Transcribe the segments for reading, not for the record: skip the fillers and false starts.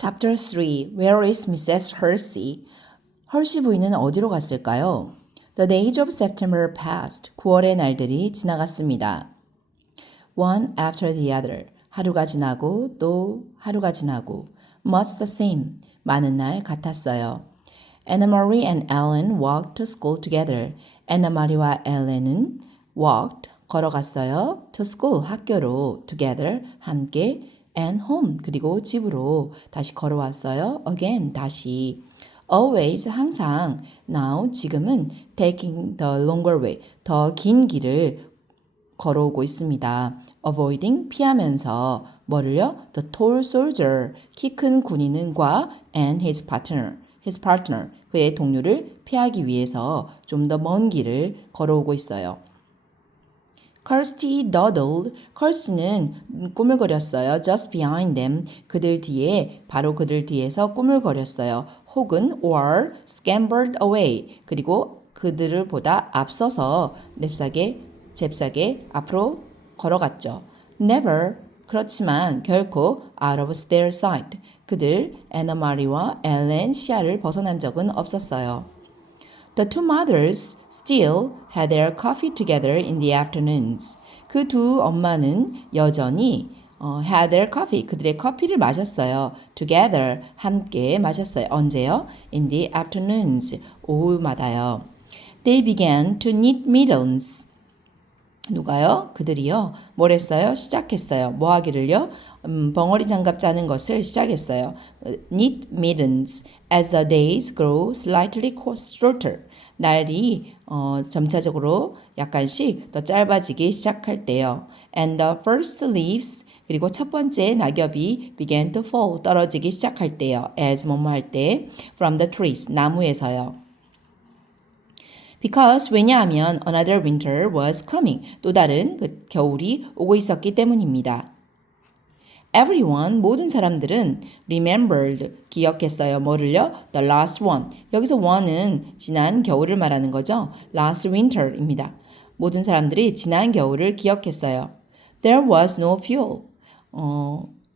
Chapter 3. Where is Mrs. Hersey? 헐시 부인은 어디로 갔을까요? The days of September passed. 9월의 날들이 지나갔습니다. One after the other. 하루가 지나고 또 하루가 지나고. Much the same. 많은 날 같았어요. Anna Marie and Ellen walked to school together. Anna Marie와 Ellen은 walked, 걸어갔어요. To school, 학교로. Together, 함께. And home, 그리고 집으로 다시 걸어왔어요. Again, 다시. Always, 항상. Now, 지금은 taking the longer way, 더 긴 길을 걸어오고 있습니다. Avoiding, 피하면서. 뭐를요? The tall soldier, 키 큰 군인과 and his partner, 그의 동료를 피하기 위해서 좀 더 먼 길을 걸어오고 있어요. Kirsty dawdled. Kirsty는 꾸물거렸어요. Just behind them. 그들 뒤에, 바로 그들 뒤에서 꾸물거렸어요. 혹은 or scampered away. 그리고 그들을 보다 앞서서 잽싸게 앞으로 걸어갔죠. Never. 그렇지만 결코 out of their sight. 그들 애나 마리와 엘렌 시야를 벗어난 적은 없었어요. The two mothers still had their coffee together in the afternoons. 그 두 엄마는 여전히 had their coffee, 그들의 커피를 마셨어요. Together, 함께 마셨어요. 언제요? In the afternoons, 오후마다요. They began to knit mittens. 누가요? 그들이요. 뭘 했어요? 시작했어요. 뭐 하기를요? 벙어리 장갑 짜는 것을 시작했어요. Knit mittens as the days grow slightly shorter. 날이 점차적으로 약간씩 더 짧아지기 시작할 때요. And the first leaves, 그리고 첫 번째 낙엽이 began to fall, 떨어지기 시작할 때요. as 뭐뭐 할 때, from the trees, 나무에서요. Because 왜냐하면 another winter was coming. 또 다른 그 겨울이 오고 있었기 때문입니다. Everyone, 모든 사람들은 remembered, 기억했어요. 뭐를요? The last one. 여기서 one은 지난 겨울을 말하는 거죠. Last winter입니다. 모든 사람들이 지난 겨울을 기억했어요. There was no fuel.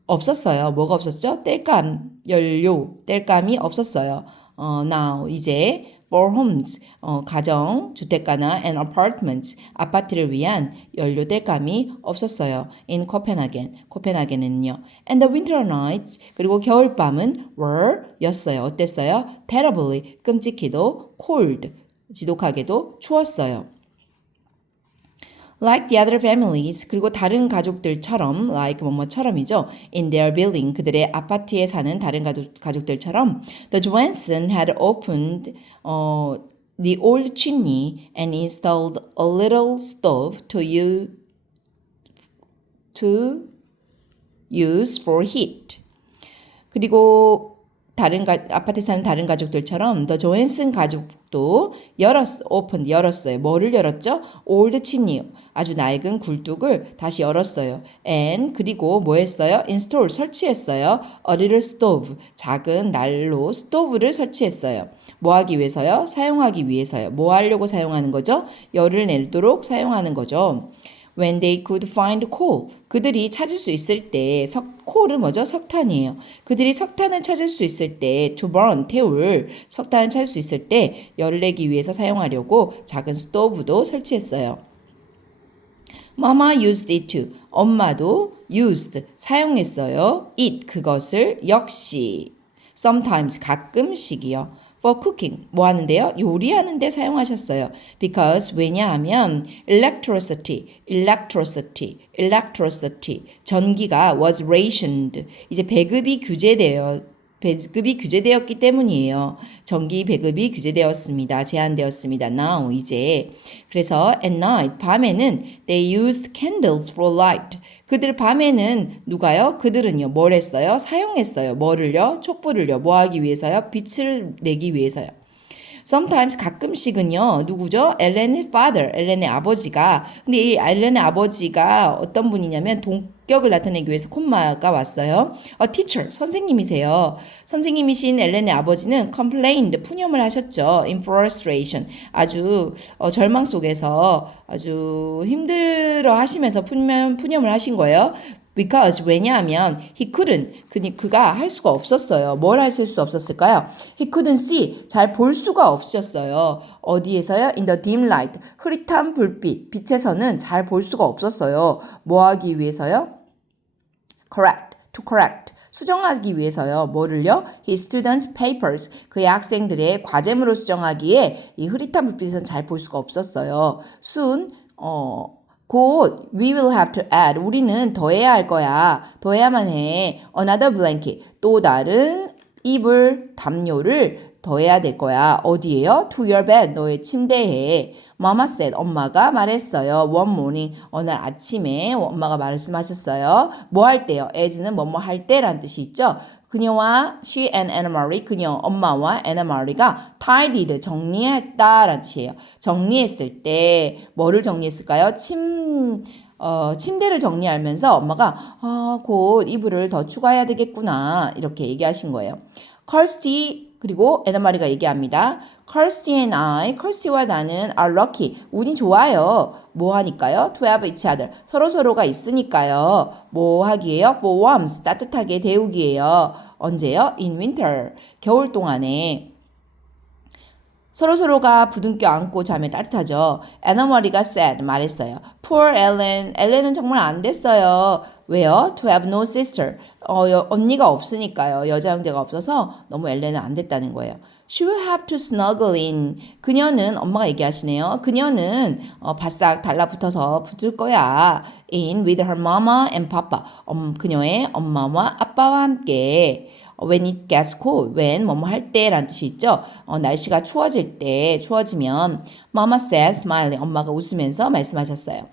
없었어요. 뭐가 없었죠? 땔감이 없었어요. Now, 이제 for homes, 가정, 주택가나 and apartments, 아파트를 위한 연료 땔감이 없었어요. In Copenhagen, 코펜하겐은요. And the winter nights, 그리고 겨울밤은 were, 였어요. 어땠어요? Terribly, 끔찍히도 cold, 지독하게도 추웠어요. Like the other families, 그리고 다른 가족들처럼, like 뭐뭐처럼이죠. In their building, 그들의 아파트에 사는 다른 가족들처럼, the Johansson had opened the old chimney and installed a little stove to use for heat. 그리고 아파트에 사는 다른 가족들처럼 The Johansson 가족도 열었어요. 뭐를 열었죠? Old chimney, 아주 낡은 굴뚝을 다시 열었어요. And 그리고 뭐 했어요? Install, 설치했어요. A little stove, 작은 난로 스토브를 설치했어요. 뭐 하기 위해서요? 사용하기 위해서요. 뭐 하려고 사용하는 거죠? 열을 내도록 사용하는 거죠. When they could find coal, 그들이 찾을 수 있을 때, coal은 뭐죠? 석탄이에요. 그들이 석탄을 찾을 수 있을 때, to burn, 태울, 석탄을 찾을 수 있을 때 열을 내기 위해서 사용하려고 작은 스토브도 설치했어요. Mama used it too. 엄마도 used, 사용했어요. it, 그것을 역시. Sometimes, 가끔씩이요. For cooking, 뭐 하는데요? 요리하는 데 사용하셨어요. Because, 왜냐하면 electricity, 전기가 was rationed. 이제 배급이 규제되었기 때문이에요. 전기 배급이 규제되었습니다. 제한되었습니다. Now, 이제. 그래서 at night, 밤에는 they used candles for light. 그들 밤에는 누가요? 그들은요. 뭘 했어요? 사용했어요. 뭐를요? 촛불을요. 뭐 하기 위해서요? 빛을 내기 위해서요. Sometimes 가끔씩은요. 누구죠? 엘렌의 father, 엘렌의 아버지가. 근데 이 엘렌의 아버지가 어떤 분이냐면 동격을 나타내기 위해서 콤마가 왔어요. A teacher, 선생님이세요. 선생님이신 엘렌의 아버지는 complained, 푸념을 하셨죠. In frustration, 아주 절망 속에서 아주 힘들어 하시면서 푸념을 하신 거예요. Because 왜냐하면 he couldn't 그가 할 수가 없었어요. 뭘 하실 수 없었을까요? He couldn't see 잘 볼 수가 없었어요. 어디에서요? In the dim light 흐릿한 불빛 빛에서는 잘 볼 수가 없었어요. 뭐 하기 위해서요? Correct, to correct 수정하기 위해서요. 뭐를요? His students' papers 그의 학생들의 과제물을 수정하기에 이 흐릿한 불빛에서는 잘 볼 수가 없었어요. Soon 곧 we will have to add 우리는 더해야 할 거야. 더해야만 해. Another blanket 또 다른 이불 담요를 더해야 될 거야. 어디에요? To your bed 너의 침대에. Mama said 엄마가 말했어요. One morning 어느 날 아침에 엄마가 말씀하셨어요. 뭐 할 때요? as는 뭐뭐 할 때란 뜻이 있죠. 그녀와 she and Anna Marie 그녀 엄마와 Anna Marie가 tidied 정리했다라는 뜻이에요. 정리했을 때 뭐를 정리했을까요? 침대를 정리하면서 엄마가 곧 이불을 더 추가해야 되겠구나 이렇게 얘기하신 거예요. Kirsty 그리고 에나 마리가 얘기합니다. Kirsty and I, Kirsty와 나는 are lucky. 운이 좋아요. 뭐 하니까요? To have each other. 서로가 있으니까요. 뭐 하기예요? For warmth. 따뜻하게 데우기예요. 언제요? In winter. 겨울 동안에. 서로가 부둥켜 안고 자면 따뜻하죠. 에나 마리가 said, 말했어요. Poor Ellen. 엘렌은 정말 안 됐어요. 왜요? To have no sister. 언니가 없으니까요. 여자 형제가 없어서 너무 엘렌은 안 됐다는 거예요. She will have to snuggle in. 그녀는 엄마가 얘기하시네요. 그녀는 바싹 달라붙어서 붙을 거야. In with her mama and papa. 그녀의 엄마와 아빠와 함께. When it gets cold, when 뭐뭐 할 때라는 뜻이 있죠. 날씨가 추워질 때, 추워지면 Mama said, smiling. 엄마가 웃으면서 말씀하셨어요.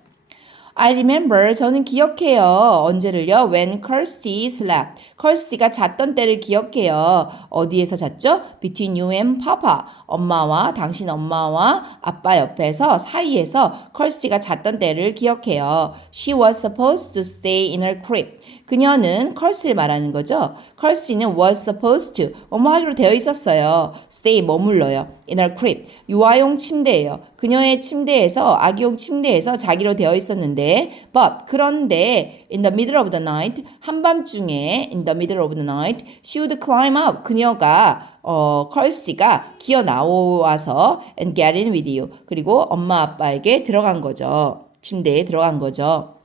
I remember, 저는 기억해요. 언제를요? When Kirsty slept. Kirsty가 잤던 때를 기억해요. 어디에서 잤죠? Between you and Papa. 엄마와, 당신 엄마와 아빠 옆에서, 사이에서 Kirsty가 잤던 때를 기억해요. She was supposed to stay in her crib. 그녀는 Kirsty를 말하는 거죠. Kirsty는 was supposed to, 뭐뭐 하기로 되어 있었어요. Stay, 머물러요. In her crib. 유아용 침대예요. 그녀의 침대에서, 아기용 침대에서 자기로 되어 있었는데, but, 그런데, in the middle of the night, 한밤중에, in the middle of the night, she would climb up. 그녀가, 컬시가 기어 나와서, and get in with you. 그리고 엄마 아빠에게 들어간 거죠. 침대에 들어간 거죠.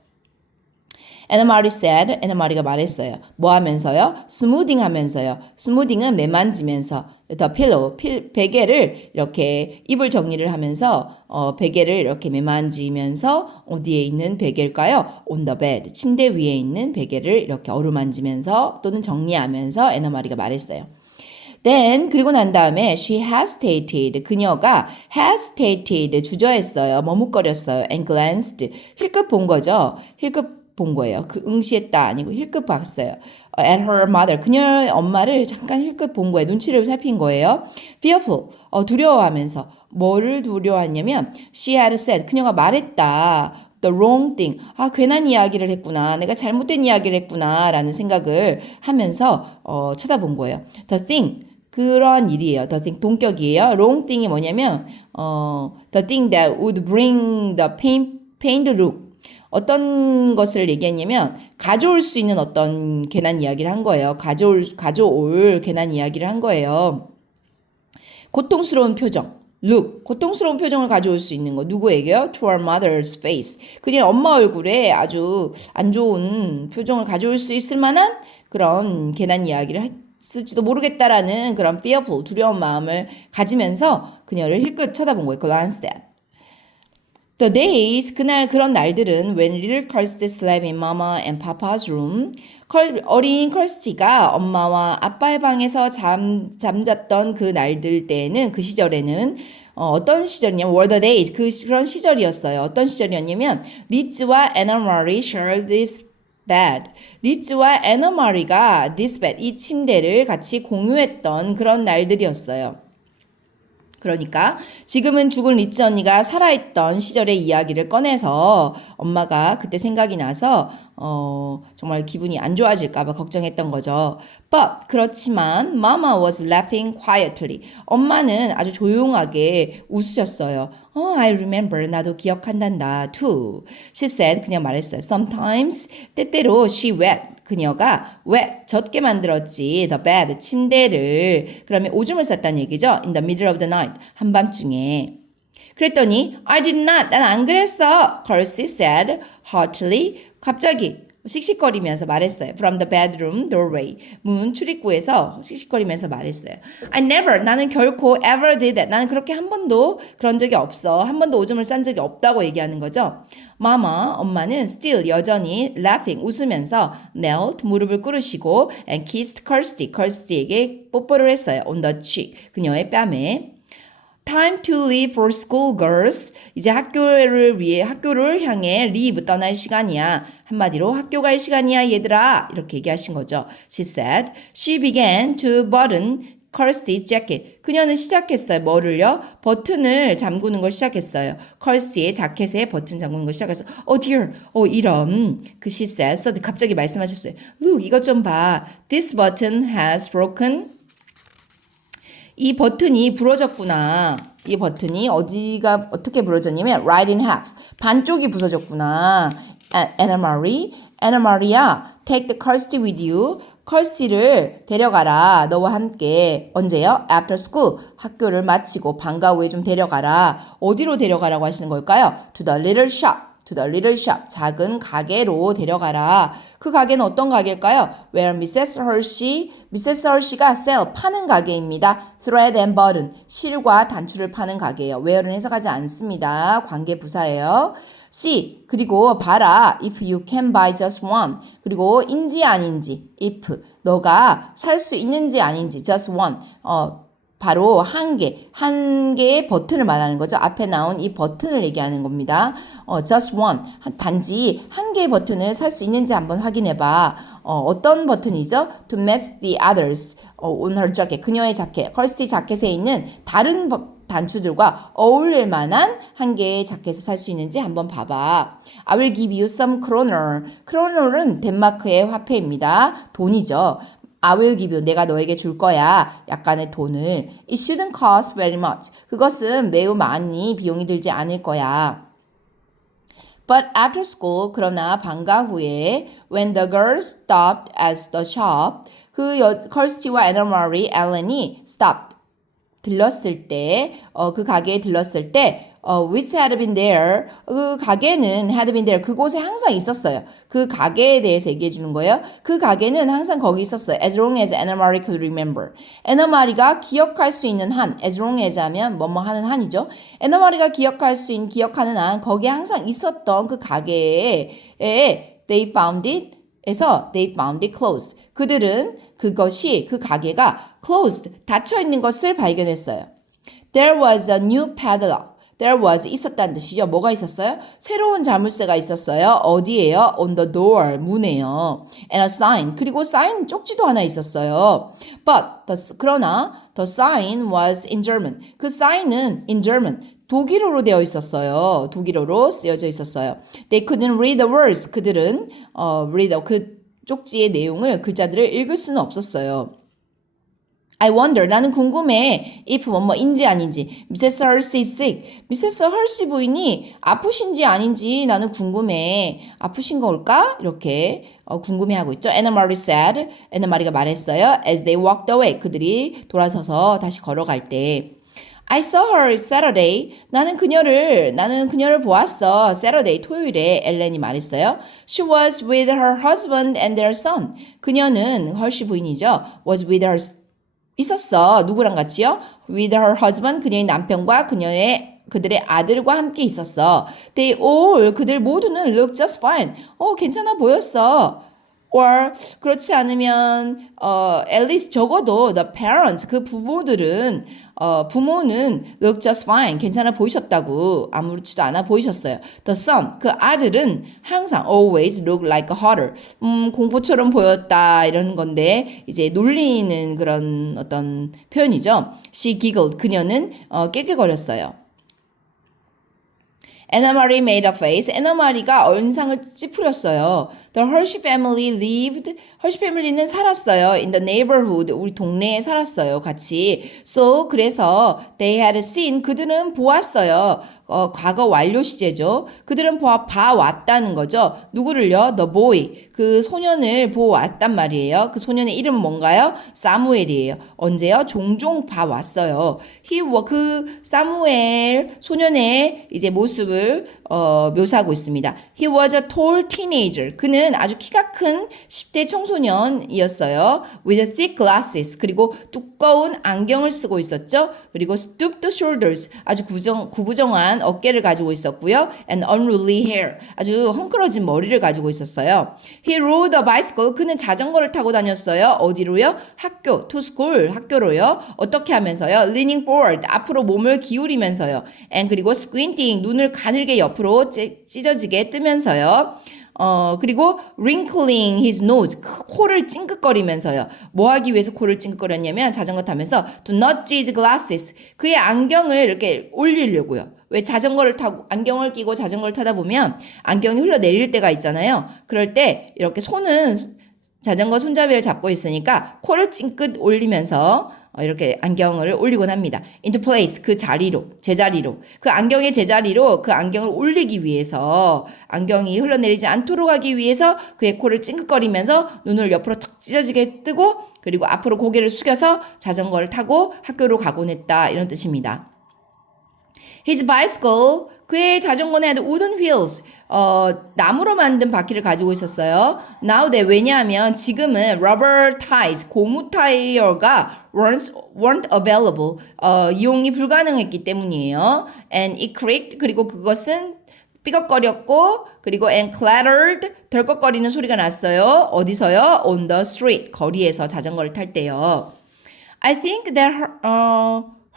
에나 마리 said, 에나 마리가 말했어요. 뭐 하면서요? 스무딩 하면서요. 스무딩은 매만지면서 the pillow, 베개를 이렇게 이불 정리를 하면서 베개를 이렇게 매만지면서 어디에 있는 베개일까요? On the bed, 침대 위에 있는 베개를 이렇게 어루만지면서 또는 정리하면서 에나 마리가 말했어요. Then 그리고 난 다음에 she hesitated 그녀가 hesitated 주저했어요. 머뭇거렸어요. And glanced 힐끗 본 거죠. 힐끗 본 거예요. 그 응시했다 아니고 힐끗 봤어요. At her mother 그녀의 엄마를 잠깐 힐끗 본 거예요. 눈치를 살핀 거예요. Fearful 두려워하면서 뭐를 두려워했냐면 she had said 그녀가 말했다. The wrong thing. 괜한 이야기를 했구나. 내가 잘못된 이야기를 했구나. 라는 생각을 하면서 쳐다본 거예요. The thing. 그런 일이에요. The thing. 동격이에요. wrong thing이 뭐냐면 the thing that would bring the pained look. 어떤 것을 얘기했냐면 가져올 수 있는 어떤 괜한 이야기를 한 거예요. 가져올 괜한 이야기를 한 거예요. 고통스러운 표정. look, 고통스러운 표정을 가져올 수 있는 거. 누구에게요? To her mother's face. 그녀의 엄마 얼굴에 아주 안 좋은 표정을 가져올 수 있을 만한 그런 괜한 이야기를 했을지도 모르겠다라는 그런 fearful, 두려운 마음을 가지면서 그녀를 힐끗 쳐다본 거예요. glanced at. The days, 그런 날들은 when little Kirsty slept in Mama and Papa's room. 어린 컬스티가 엄마와 아빠의 방에서 잠잤던 그 날들 때에는 그 시절에는 어떤 시절이냐면 were the days 그런 시절이었어요. 어떤 시절이었냐면 리즈와 애나 마리 shared this bed. 리즈와 애나 마리가 this bed 이 침대를 같이 공유했던 그런 날들이었어요. 그러니까 지금은 죽은 리치 언니가 살아있던 시절의 이야기를 꺼내서 엄마가 그때 생각이 나서 정말 기분이 안 좋아질까 봐 걱정했던 거죠. But 그렇지만 Mama was laughing quietly. 엄마는 아주 조용하게 웃으셨어요. I remember. 나도 기억한단다. Too. She said. 그냥 말했어요. Sometimes 때때로 she wet. 그녀가 왜 젖게 만들었지 the bed 침대를 그러면 오줌을 쌌다는 얘기죠. in the middle of the night 한밤중에 그랬더니 I did not 난 안 그랬어 Kirsty said haughtily 갑자기 씩씩거리면서 말했어요. From the bedroom doorway 문 출입구에서 씩씩거리면서 말했어요. I never 나는 결코 ever did that 나는 그렇게 한 번도 그런 적이 없어. 한 번도 오줌을 싼 적이 없다고 얘기하는 거죠. Mama 엄마는 still 여전히 laughing 웃으면서 knelt 무릎을 꿇으시고 and kissed Kirsty Kirsty에게 뽀뽀를 했어요. on the cheek 그녀의 뺨에 Time to leave for school, girls. 이제 학교를 향해 leave 떠날 시간이야. 한마디로 학교 갈 시간이야, 얘들아. 이렇게 얘기하신 거죠. She said. She began to button Kirsty's jacket. 그녀는 시작했어요. 뭐를요? 버튼을 잠그는 걸 시작했어요. Kirsty의 자켓에 버튼 잠그는 걸 시작했어요. Oh dear. 이런. she said. 갑자기 말씀하셨어요. Look, 이것 좀 봐. This button has broken. 이 버튼이 부러졌구나. 이 버튼이 어디가 어떻게 부러졌냐면 right in half. 반쪽이 부서졌구나. Anna Maria, take the Kirsty with you. Kirsty를 데려가라. 너와 함께. 언제요? After school. 학교를 마치고 방과 후에 좀 데려가라. 어디로 데려가라고 하시는 걸까요? To the little shop. To the little shop. 작은 가게로 데려가라. 그 가게는 어떤 가게일까요? Where Mrs. Hershey가 sell 파는 가게입니다. Thread and button 실과 단추를 파는 가게예요. where는 해석하지 않습니다. 관계 부사예요. C 그리고 봐라. If you can buy just one 그리고 인지 아닌지 if 너가 살 수 있는지 아닌지 just one 바로 한 개의 버튼을 말하는 거죠. 앞에 나온 이 버튼을 얘기하는 겁니다. just one. 단지 한 개의 버튼을 살 수 있는지 한번 확인해 봐. 어떤 버튼이죠? To match the others on her jacket. 그녀의 자켓, 컬스티 자켓에 있는 다른 단추들과 어울릴 만한 한 개의 자켓을 살 수 있는지 한번 봐봐. I will give you some kroner. kroner은 덴마크의 화폐입니다. 돈이죠. I will give you. 내가 너에게 줄 거야. 약간의 돈을. It shouldn't cost very much. 그것은 매우 많이 비용이 들지 않을 거야. But after school, 그러나 방과 후에 when the girls stopped at the shop, 컬스티와 애나 마리, 앨런이 stopped. 들렀을 때, 그 가게에 들렀을 때, which had been there, 그 가게는 had been there, 그곳에 항상 있었어요. 그 가게에 대해서 얘기해 주는 거예요. 그 가게는 항상 거기 있었어요. As long as Anna Marie could remember. 애나 마리가 기억할 수 있는 한, as long as 하면 뭐뭐 하는 한이죠. 애나 마리가 기억하는 한, 거기에 항상 있었던 그 가게에 they found it, 에서 they found it closed. 그들은 그 가게가 closed, 닫혀 있는 것을 발견했어요. There was a new padlock. There was 있었다는 뜻이죠. 뭐가 있었어요? 새로운 자물쇠가 있었어요. 어디에요? On the door, 문에요. And a sign, 그리고 사인 쪽지도 하나 있었어요. 그러나 the sign was in German. 그 사인은 in German, 독일어로 되어 있었어요. 독일어로 쓰여져 있었어요. They couldn't read the words. 그들은 그 쪽지의 내용을 글자들을 읽을 수는 없었어요. I wonder, 나는 궁금해. if 뭐뭐인지 아닌지. Mrs. Hersey is sick. Mrs. Hersey 부인이 아프신지 아닌지 나는 궁금해. 아프신 걸까? 이렇게 궁금해하고 있죠. Anna Marie said. 애나 마리가 말했어요. As they walked away. 그들이 돌아서서 다시 걸어갈 때. I saw her Saturday. 나는 그녀를 보았어. Saturday, 토요일에 엘렌이 말했어요. She was with her husband and their son. 그녀는 헐시 부인이죠. Was with her 있었어. 누구랑 같이요? With her husband, 그녀의 남편과 그들의 아들과 함께 있었어. They all, 그들 모두는 look just fine. 괜찮아 보였어. or 그렇지 않으면 at least 적어도 the parents 그 부모들은 부모는 look just fine 괜찮아 보이셨다고 아무렇지도 않아 보이셨어요. The son 그 아들은 항상 always look like a horror 공포처럼 보였다 이런 건데 이제 놀리는 그런 어떤 표현이죠. She giggled 그녀는 낄낄거렸어요. Anna Marie made a face. Anna Marie가 얼상을 찌푸렸어요. The Hershey family lived. Hershey family는 살았어요. In the neighborhood. 우리 동네에 살았어요. 같이. So 그래서 they had seen. 그들은 보았어요. 과거 완료 시제죠. 그들은 봐왔다는 거죠. 누구를요? The boy. 그 소년을 보았단 말이에요. 그 소년의 이름은 뭔가요? 사무엘이에요. 언제요? 종종 봐왔어요. 그 사무엘 소년의 이제 모습을 묘사하고 있습니다. He was a tall teenager. 그는 아주 키가 큰 10대 청소년이었어요. With thick glasses. 그리고 두꺼운 안경을 쓰고 있었죠. 그리고 stooped shoulders. 아주 구부정한 어깨를 가지고 있었고요. And unruly hair. 아주 헝클어진 머리를 가지고 있었어요. He rode a bicycle. 그는 자전거를 타고 다녔어요. 어디로요? 학교, to school. 학교로요. 어떻게 하면서요? Leaning forward. 앞으로 몸을 기울이면서요. And 그리고 squinting. 눈을 가늘게 옆으로 찢어지게 뜨면서요. 그리고 wrinkling his nose. 코를 찡긋거리면서요. 뭐 하기 위해서 코를 찡긋거렸냐면 자전거 타면서 to nudge his glasses. 그의 안경을 이렇게 올리려고요. 왜 자전거를 타고 안경을 끼고 자전거를 타다 보면 안경이 흘러내릴 때가 있잖아요. 그럴 때 이렇게 손은 자전거 손잡이를 잡고 있으니까 코를 찡긋 올리면서 이렇게 안경을 올리곤 합니다. into place 그 자리로 제자리로 그 안경의 제자리로 그 안경을 올리기 위해서 안경이 흘러내리지 않도록 하기 위해서 그의 코를 찡긋거리면서 눈을 옆으로 탁 찢어지게 뜨고 그리고 앞으로 고개를 숙여서 자전거를 타고 학교로 가곤 했다 이런 뜻입니다. His bicycle 그의 자전거는 had wooden wheels 나무로 만든 바퀴를 가지고 있었어요. Now that 왜냐하면 지금은 rubber tires 고무 타이어가 weren't available 이용이 불가능했기 때문이에요. And it creaked 그리고 그것은 삐걱거렸고 그리고 and clattered 덜컥거리는 소리가 났어요. 어디서요? On the street 거리에서 자전거를 탈 때요. I think that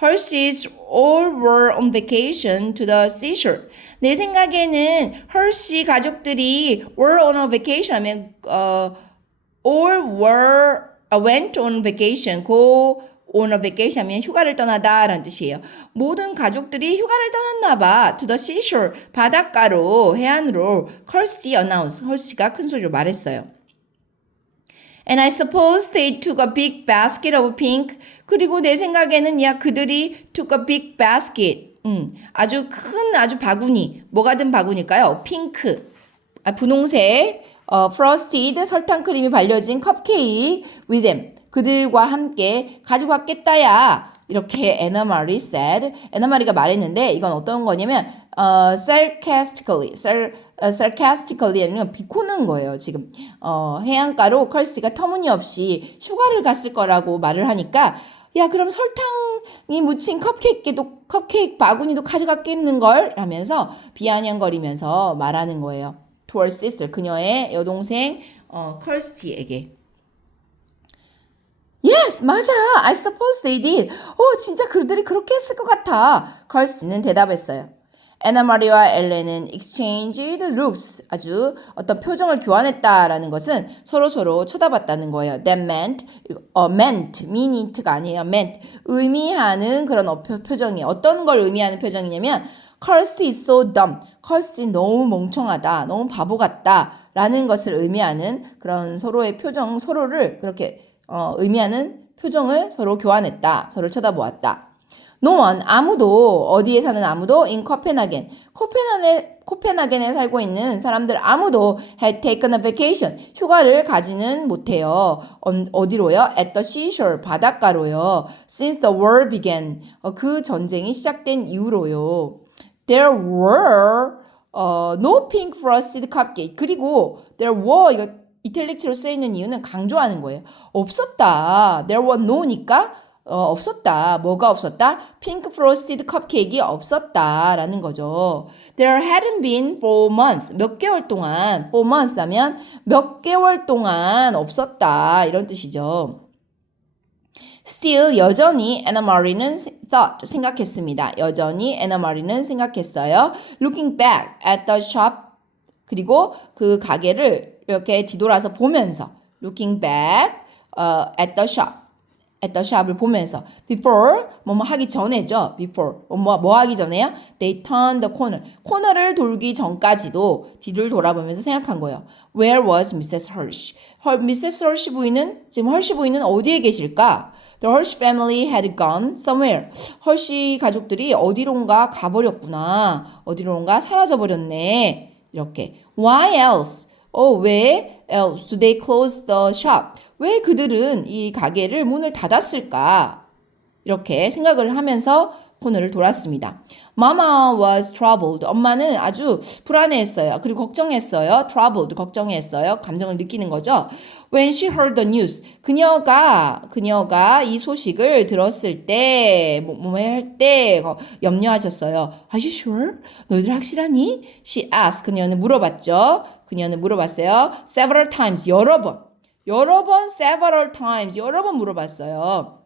Hershey's all were on vacation to the seashore. 내 생각에는 Hershey 가족들이 were on a vacation 하면 all went on vacation. go on a vacation 하면 휴가를 떠나다라는 뜻이에요. 모든 가족들이 휴가를 떠났나 봐. to the seashore. 바닷가로 해안으로 Hershey announced. Hershey가 큰 소리로 말했어요. And I suppose they took a big basket of pink. 그리고 내 생각에는 그들이 took a big basket. 아주 큰 아주 바구니. 뭐가 든 바구니일까요? 핑크. 분홍색. frosted 설탕 크림이 발려진 컵케이크 with them. 그들과 함께 가져갔겠다야. 이렇게 Anna Marie said. Anna Marie가 말했는데 이건 어떤 거냐면 sarcastically 아니면 비꼬는 거예요. 지금 해안가로 컬시가 터무니없이 휴가를 갔을 거라고 말을 하니까 야 그럼 설탕이 묻힌 컵케이크 바구니도 가져갔겠는걸 하면서 비아냥거리면서 말하는 거예요. To her sister 그녀의 여동생 컬스티에게. Yes, 맞아. I suppose they did. 진짜 그들이 그렇게 했을 것 같아. 컬스티는 대답했어요. 애나 마리와 엘렌은 exchanged looks 아주 어떤 표정을 교환했다라는 것은 서로 쳐다봤다는 거예요. That meant가 아니에요. meant 의미하는 그런 표정이에요. 어떤 걸 의미하는 표정이냐면 Kirsty is so dumb. Kirsty 너무 멍청하다. 너무 바보 같다. 라는 것을 의미하는 그런 서로의 표정, 서로를 그렇게 의미하는 표정을 서로 교환했다. 서로 쳐다보았다. No one, 아무도, 어디에 사는 아무도 in Copenhagen. 코펜하겐에 살고 있는 사람들 아무도 had taken a vacation. 휴가를 가지는 못해요. 어디로요? At the seashore, 바닷가로요. Since the war began. 그 전쟁이 시작된 이후로요. There were no pink frosted cupcake. 그리고 there were, 이거 이탈릭체로 쓰여있는 이유는 강조하는 거예요. 없었다. There were no니까 없었다. 뭐가 없었다? 핑크 프로스티드 컵케이크가 없었다라는 거죠. There hadn't been for months. 몇 개월 동안. For months 하면 몇 개월 동안 없었다. 이런 뜻이죠. Still 여전히 Anna Marie는 thought 생각했습니다. 여전히 Anna Marie는 생각했어요. Looking back at the shop 그리고 그 가게를 이렇게 뒤돌아서 보면서 Looking back at the shop at the shop을 보면서 before 뭐뭐 하기 전에죠. before 뭐 하기 전에요? They turned the corner. 코너를 돌기 전까지도 뒤를 돌아보면서 생각한 거예요. Where was Mrs. Hirsch? Mrs. Hirsch 부인은 지금 헐시 부인은 어디에 계실까? The Hirsch family had gone somewhere. 헐시 가족들이 어디론가 가버렸구나. 어디론가 사라져버렸네. 이렇게. Why else? 왜 else do they close the shop? 왜 그들은 이 가게를 문을 닫았을까? 이렇게 생각을 하면서 코너를 돌았습니다. Mama was troubled. 엄마는 아주 불안해했어요. 그리고 걱정했어요. troubled, 걱정했어요. 감정을 느끼는 거죠. When she heard the news. 그녀가 이 소식을 들었을 때, 할 때 염려하셨어요. Are you sure? 너희들 확실하니? She asked. 그녀는 물어봤죠. 그녀는 물어봤어요. Several times. 여러 번, several times. 여러 번 물어봤어요.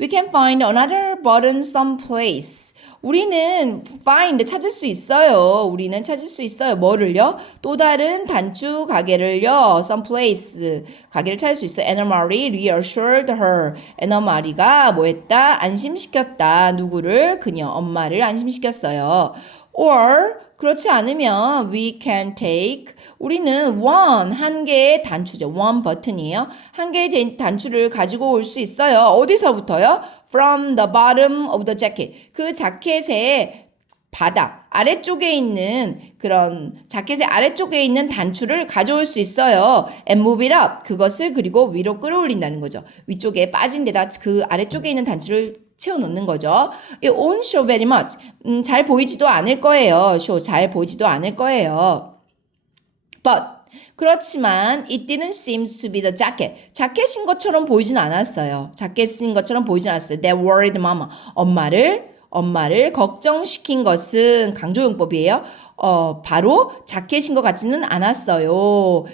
We can find another button someplace. 우리는 find 찾을 수 있어요. 우리는 찾을 수 있어요. 뭐를요? 또 다른 단추 가게를요. someplace 가게를 찾을 수 있어요. Anna Marie reassured her. Anna Marie가 뭐 했다? 안심시켰다. 누구를? 그녀 엄마를 안심시켰어요. Or 그렇지 않으면 we can take 우리는 한 개의 단추죠. one 버튼이에요. 한 개의 단추를 가지고 올 수 있어요. 어디서부터요? From the bottom of the jacket. 그 자켓의 바닥 아래쪽에 있는 그런 자켓의 아래쪽에 있는 단추를 가져올 수 있어요. And move it up. 그것을 그리고 위로 끌어올린다는 거죠. 위쪽에 빠진 데다 그 아래쪽에 있는 단추를 채워넣는 거죠. It won't show very much. 잘 보이지도 않을 거예요. 잘 보이지도 않을 거예요. But 그렇지만 it didn't seem to be the jacket. 자켓인 것처럼 보이진 않았어요. 자켓인 것처럼 보이진 않았어요. That worried mama. 엄마를 걱정시킨 것은 강조용법이에요. 바로 자켓인 것 같지는 않았어요.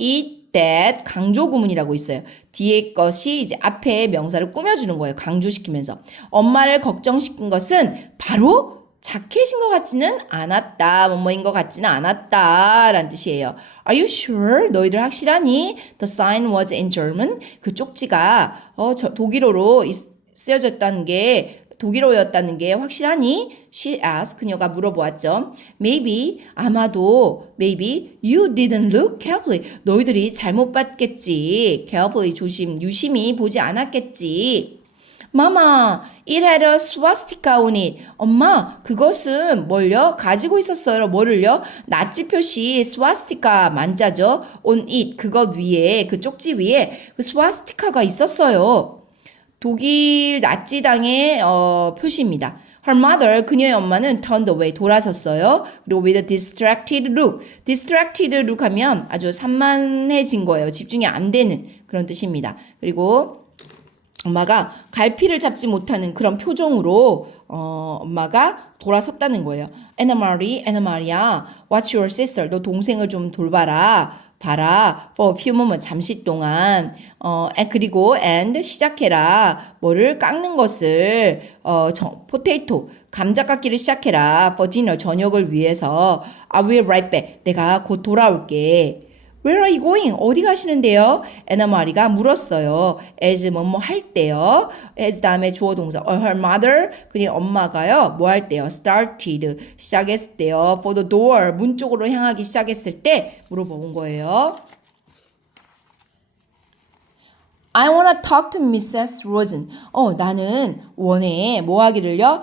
it that 강조 구문이라고 있어요. 뒤에 것이 이제 앞에 명사를 꾸며주는 거예요. 강조시키면서. 엄마를 걱정시킨 것은 바로 자켓인 것 같지는 않았다. 뭐뭐인 것 같지는 않았다. 라는 뜻이에요. Are you sure? 너희들 확실하니? The sign was in German. 그 쪽지가 독일어로 쓰여졌다는 게 독일어였다는 게 확실하니? She asked. 그녀가 물어보았죠. 아마도 maybe you didn't look carefully. 너희들이 잘못 봤겠지. carefully 유심히 보지 않았겠지. Mama, it had a swastika on it. 엄마, 그것은 뭘요? 가지고 있었어요. 뭐를요? 나치 표시 swastika 만자죠. on it, 그것 위에, 그 쪽지 위에 그 swastika가 있었어요. 독일 나치당의 표시입니다. Her mother, 그녀의 엄마는 turned away, 돌아섰어요. 그리고 with a distracted look. distracted look 하면 아주 산만해진 거예요. 집중이 안 되는 그런 뜻입니다. 그리고 엄마가 갈피를 잡지 못하는 그런 표정으로 엄마가 돌아섰다는 거예요. Anna Maria, what's your sister? 너 동생을 좀 돌봐라. for a few moments, 잠시 동안. 그리고 and 시작해라. 뭐를 깎는 것을 potato, 감자 깎기를 시작해라. for dinner, 저녁을 위해서. I will right back. 내가 곧 돌아올게. Where are you going? 어디 가시는데요? 애나 마리가 물었어요. as 뭐뭐 할 때요. as 다음에 주어 동사. Her mother, 그녀의 엄마가요. 뭐 할 때요? started, 시작했을 때요. for the door, 문 쪽으로 향하기 시작했을 때 물어본 거예요. I wanna talk to Mrs. Rosen. 나는 원해. 뭐 하기를요?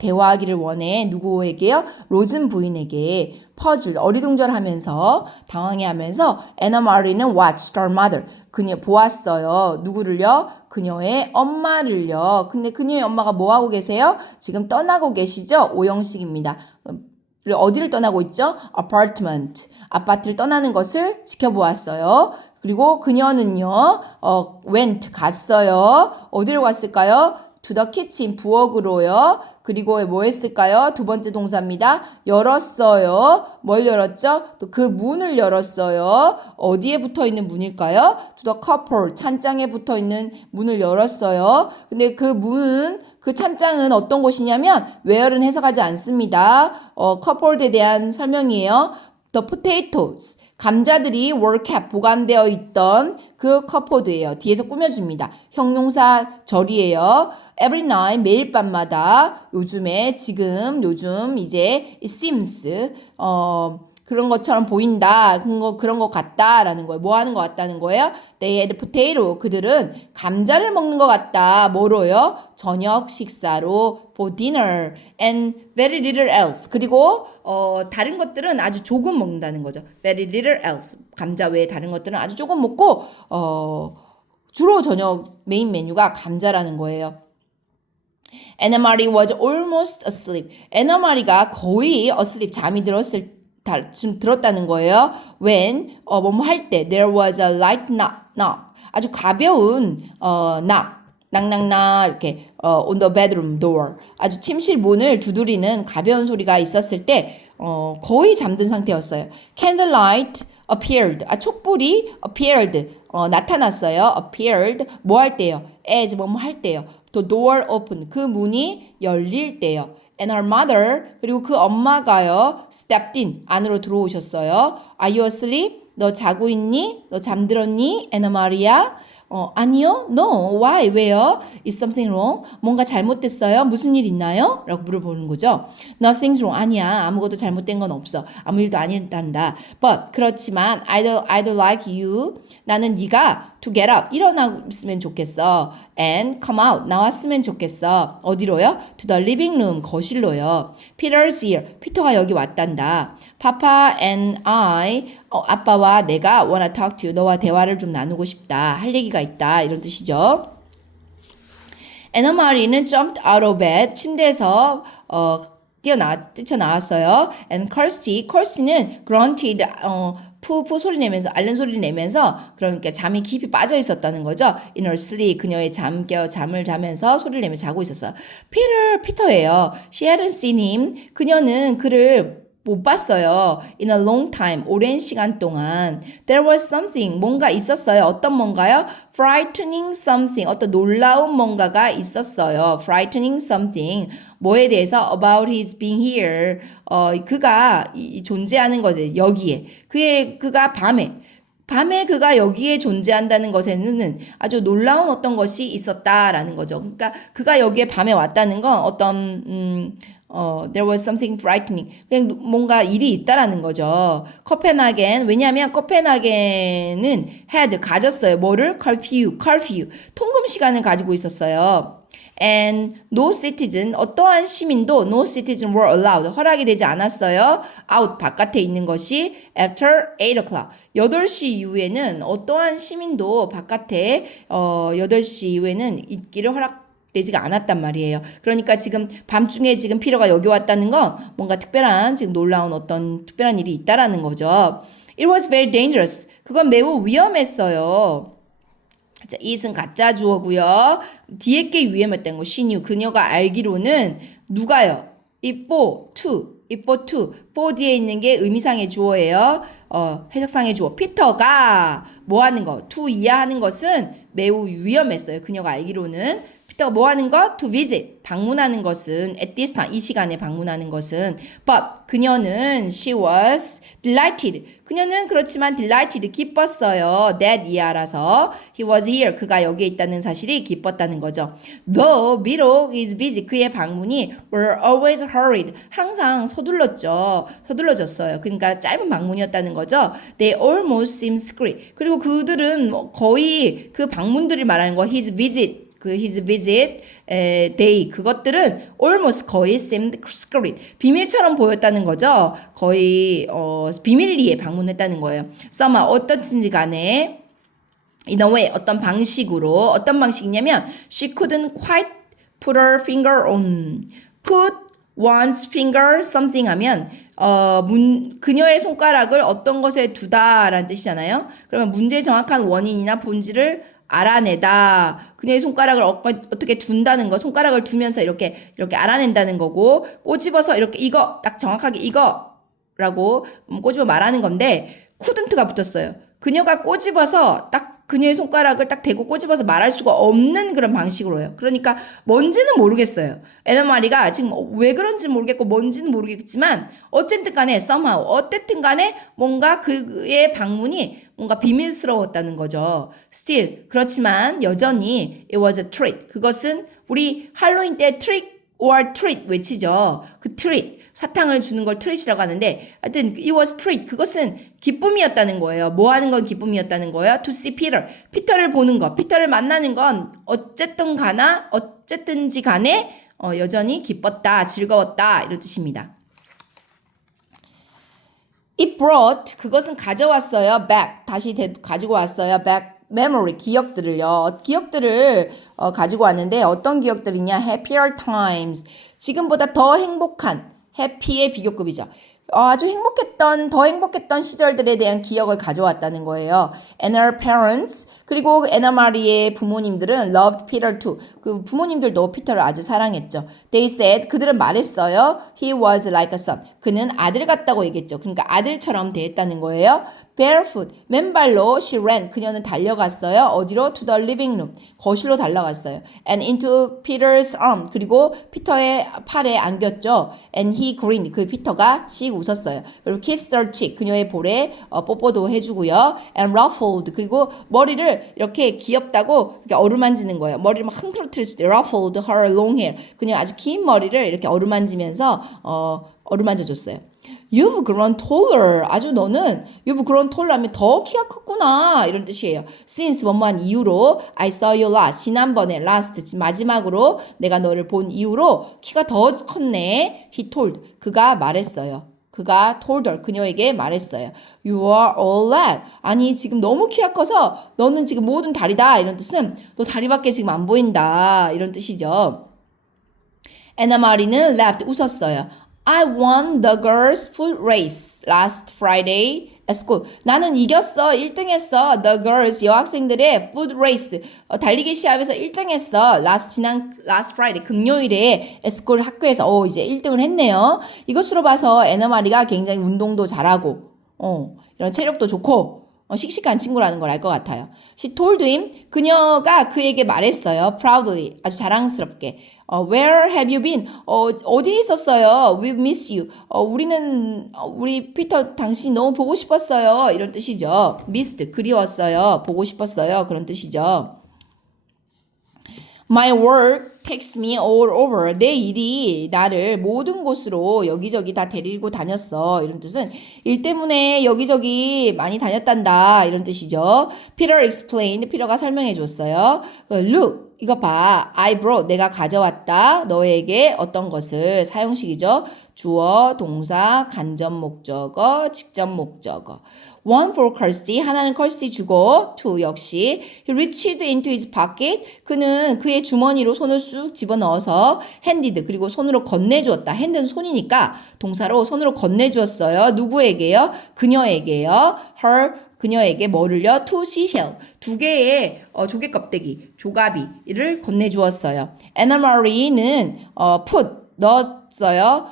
대화하기를 원해. 누구에게요? 로즌 부인에게. 퍼즐, 어리둥절하면서 당황해하면서 Anna Marie는 watched her mother. 그녀 보았어요. 누구를요? 그녀의 엄마를요. 근데 그녀의 엄마가 뭐 하고 계세요? 지금 떠나고 계시죠? 오형식입니다. 어디를 떠나고 있죠? apartment. 아파트를 떠나는 것을 지켜보았어요. 그리고 그녀는요, went 갔어요. 어디로 갔을까요? to the kitchen 부엌으로요. 그리고 뭐 했을까요? 두 번째 동사입니다. 열었어요. 뭘 열었죠? 또 그 문을 열었어요. 어디에 붙어 있는 문일까요? to the cupboard 찬장에 붙어 있는 문을 열었어요. 근데 그 문은 그 찬장은 어떤 곳이냐면 where는 해석하지 않습니다. cupboard에 대한 설명이에요. The potatoes 감자들이 were kept 보관되어 있던 그 cupboard예요. 뒤에서 꾸며줍니다. 형용사 절이에요. Every night 매일 밤마다 요즘 이제 it seems 그런 것처럼 보인다. 그런 것 같다라는 거예요. 뭐 하는 것 같다는 거예요? They had potato. 그들은 감자를 먹는 것 같다. 뭐로요? 저녁 식사로 for dinner and very little else. 그리고 다른 것들은 아주 조금 먹는다는 거죠. very little else. 감자 외에 다른 것들은 아주 조금 먹고 주로 저녁 메인 메뉴가 감자라는 거예요. Anna Marie was almost asleep. Anna Marie가 거의 asleep 잠이 지금 들었다는 거예요. When 뭐뭐 할 때 there was a light knock. 아주 가벼운 knock. 낙낙낙 이렇게 on the bedroom door. 아주 침실 문을 두드리는 가벼운 소리가 있었을 때 거의 잠든 상태였어요. Candlelight appeared. 촛불이 appeared. 나타났어요. appeared. 뭐 할 때요? as 뭐뭐 할 때요. 또 door open. 그 문이 열릴 때요. And her mother 그리고 그 엄마가요 stepped in 안으로 들어오셨어요. Are you asleep? 너 자고 있니? 너 잠들었니? Anna Maria? 아니요. No. Why? 왜요? Is something wrong? 뭔가 잘못됐어요? 무슨 일 있나요? 라고 물어보는 거죠. Nothing's wrong. 아니야. 아무것도 잘못된 건 없어. 아무 일도 아니란다. But 그렇지만 I'd like you. 나는 네가 to get up. 일어났으면 좋겠어. And come out. 나왔으면 좋겠어. 어디로요? To the living room. 거실로요. Peter's here. 피터가 여기 왔단다. Papa and I 아빠와 내가 wanna talk to you. 너와 대화를 좀 나누고 싶다. 할 얘기가 있다. 이런 뜻이죠. Anna Marie는 jumped out of bed. 침대에서 뛰쳐나왔어요. And Kirsty는 grunted 푸푸 소리 내면서 앓는 소리를 내면서 그러니까 잠이 깊이 빠져 있었다는 거죠. In her sleep 그녀의 잠을 자면서 소리를 내며 자고 있었어요. 피터예요. She hadn't seen him. 그녀는 그를 못 봤어요. In a long time. 오랜 시간 동안. There was something. 뭔가 있었어요. 어떤 뭔가요? Frightening something. 어떤 놀라운 뭔가가 있었어요. Frightening something. 뭐에 대해서? About his being here. 그가 존재하는 것에 여기에. 그가 밤에 그가 여기에 존재한다는 것에는 아주 놀라운 어떤 것이 있었다라는 거죠. 그러니까 그가 여기에 밤에 왔다는 건 어떤 there was something frightening. 그냥 뭔가 일이 있다라는 거죠. 왜냐하면 코펜하겐은 had 가졌어요. 뭐를? curfew. 통금 시간을 가지고 있었어요. And no citizen, 어떠한 시민도 no citizen were allowed, 허락이 되지 않았어요. out, 바깥에 있는 것이 after 8 o'clock. 8시 이후에는 어떠한 시민도 바깥에 8시 이후에는 있기를 되지가 않았단 말이에요. 그러니까 지금 밤중에 지금 피터가 여기 왔다는 건 뭔가 지금 놀라운 어떤 특별한 일이 있다라는 거죠. It was very dangerous. 그건 매우 위험했어요. 자, it은 가짜 주어고요. 뒤에 게 위험했다는 거. she knew. 그녀가 알기로는 누가요? it for to. for 뒤에 있는 게 의미상의 주어예요. 해석상의 주어. 피터가 뭐 하는 거? to 이하하는 것은 매우 위험했어요. 그녀가 알기로는. 피터가 뭐 하는 거? to visit. 방문하는 것은 at this time. 이 시간에 방문하는 것은 but 그녀는 she was delighted. 그녀는 그렇지만 delighted. 기뻤어요. that 이하라서 he was here. 그가 여기에 있다는 사실이 기뻤다는 거죠. though 비록 is busy. 그의 방문이 were always hurried. 항상 서둘러졌어요. 그러니까 짧은 방문이었다는 거죠. They almost seemed secret. 그리고 그들은 거의 그 방문들을 말하는 거 his visit day 그것들은 almost 거의 seemed secret 비밀처럼 보였다는 거죠. 거의 비밀리에 방문했다는 거예요. Somehow 어떻든지 간에 in a way 어떤 방식으로 어떤 방식이냐면 she couldn't quite put her finger on put one's finger something 하면 그녀의 손가락을 어떤 것에 두다라는 뜻이잖아요. 그러면 문제의 정확한 원인이나 본질을 알아내다. 그녀의 손가락을 어떻게 둔다는 거, 손가락을 두면서 이렇게 알아낸다는 거고, 꼬집어서 이렇게 이거 딱 정확하게 이거라고 꼬집어 말하는 건데 couldn't가 붙었어요. 그녀가 꼬집어서 딱 그녀의 손가락을 딱 대고 꼬집어서 말할 수가 없는 그런 방식으로 해요. 그러니까 뭔지는 모르겠어요. 에너마리가 지금 왜 그런지 모르겠고 뭔지는 모르겠지만 어쨌든 간에 somehow 어쨌든 간에 뭔가 그의 방문이 뭔가 비밀스러웠다는 거죠. Still 그렇지만 여전히 it was a treat. 그것은 우리 할로윈 때 trick or treat 외치죠. 그 treat 사탕을 주는 걸 트릿이라고 하는데 하여튼 it was treat 그것은 기쁨이었다는 거예요. 뭐 하는 건 기쁨이었다는 거예요. To see Peter 피터를 보는 거 피터를 만나는 건 어쨌든지 간에 여전히 기뻤다 즐거웠다 이런 뜻입니다. It brought 그것은 가져왔어요. back 다시 가지고 왔어요. back memory 기억들을요. 기억들을 가지고 왔는데 어떤 기억들이냐 happier times 지금보다 더 행복한 해피의 비교급이죠. 아주 더 행복했던 시절들에 대한 기억을 가져왔다는 거예요. And her parents, 그리고 에나 마리의 부모님들은 loved Peter too. 그 부모님들도 피터를 아주 사랑했죠. They said, 그들은 말했어요. He was like a son. 그는 아들 같다고 얘기했죠. 그러니까 아들처럼 대했다는 거예요. Barefoot, 맨발로 she ran. 그녀는 달려갔어요. 어디로? To the living room. 거실로 달려갔어요. And into Peter's arm. 그리고 피터의 팔에 안겼죠. And he grinned. 그 피터가 씩 웃었어요. 그리고 kissed her cheek. 그녀의 볼에 뽀뽀도 해주고요. And ruffled. 그리고 머리를 이렇게 귀엽다고 이렇게 어루만지는 거예요. 머리를 막 흥그러뜨릴 수 있어요. Ruffled her long hair. 그녀 아주 긴 머리를 이렇게 어루만지면서 어루만져줬어요. You've grown taller. 아주 너는 You've grown taller 하면 더 키가 컸구나 이런 뜻이에요. Since 뭐뭐한 이후로 I saw you last. 지난번에 last 마지막으로 내가 너를 본 이후로 키가 더 컸네. He told. 그가 말했어요. 그가 told her. 그녀에게 말했어요. You are all that. 아니 지금 너무 키가 커서 너는 지금 모든 다리다. 이런 뜻은 너 다리밖에 지금 안 보인다. 이런 뜻이죠. 에나 마리는 laughed. 웃었어요. I won the girls' foot race last Friday at school. 나는 이겼어. 1등 했어. The girls, 여학생들의 foot race. 달리기 시합에서 1등 했어. last Friday, 금요일에 at school 학교에서. 이제 1등을 했네요. 이것으로 봐서 에나 마리가 굉장히 운동도 잘하고, 이런 체력도 좋고, 씩씩한 친구라는 걸 알 것 같아요. She told him, 그녀가 그에게 말했어요. Proudly, 아주 자랑스럽게. Where have you been? 어디에 있었어요? We miss you. 우리 피터 당신 너무 보고 싶었어요. 이런 뜻이죠. missed, 그리웠어요. 보고 싶었어요. 그런 뜻이죠. My work takes me all over. 내 일이 나를 모든 곳으로 여기저기 다 데리고 다녔어. 이런 뜻은 일 때문에 여기저기 많이 다녔단다. 이런 뜻이죠. Peter explained. 피터가 설명해 줬어요. Look, 이거 봐. I brought. 내가 가져왔다. 너에게 어떤 것을. 사용식이죠. 주어, 동사, 간접 목적어, 직접 목적어. One for Kirsty, 하나는 Kirsty 주고, two 역시 he reached into his pocket, 그는 그의 주머니로 손을 쑥 집어넣어서 handed, 그리고 손으로 건네주었다. hand는 손이니까 동사로 손으로 건네주었어요. 누구에게요? 그녀에게요. her, 그녀에게 뭐를요? two seashell, 두 개의 조개 껍데기, 조가비를 건네주었어요. Anna Marie는 put, 넣었어요.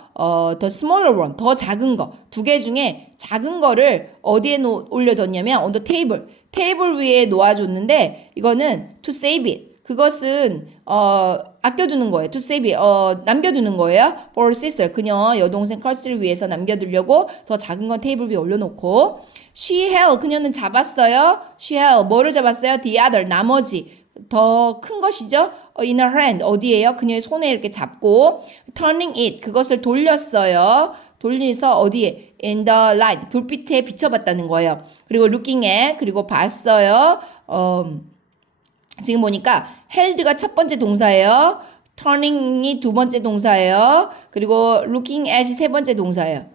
the smaller one, 더 작은 거. 두 개 중에 작은 거를 어디에 올려뒀냐면 on the table. 테이블 위에 놓아줬는데 이거는 to save it. 그것은 아껴두는 거예요. to save it. 남겨두는 거예요. for sister. 그녀 여동생 컬스를 위해서 남겨두려고 더 작은 건 테이블 위에 올려놓고 she held. 그녀는 잡았어요. she held. 뭐를 잡았어요? the other. 나머지. 더 큰 것이죠. in her hand. 어디에요? 그녀의 손에 이렇게 잡고 turning it. 그것을 돌렸어요. 돌려서 어디에? in the light. 불빛에 비춰봤다는 거예요. 그리고 looking at. 그리고 봤어요. 지금 보니까 held가 첫 번째 동사예요. turning이 두 번째 동사예요. 그리고 looking at이 세 번째 동사예요.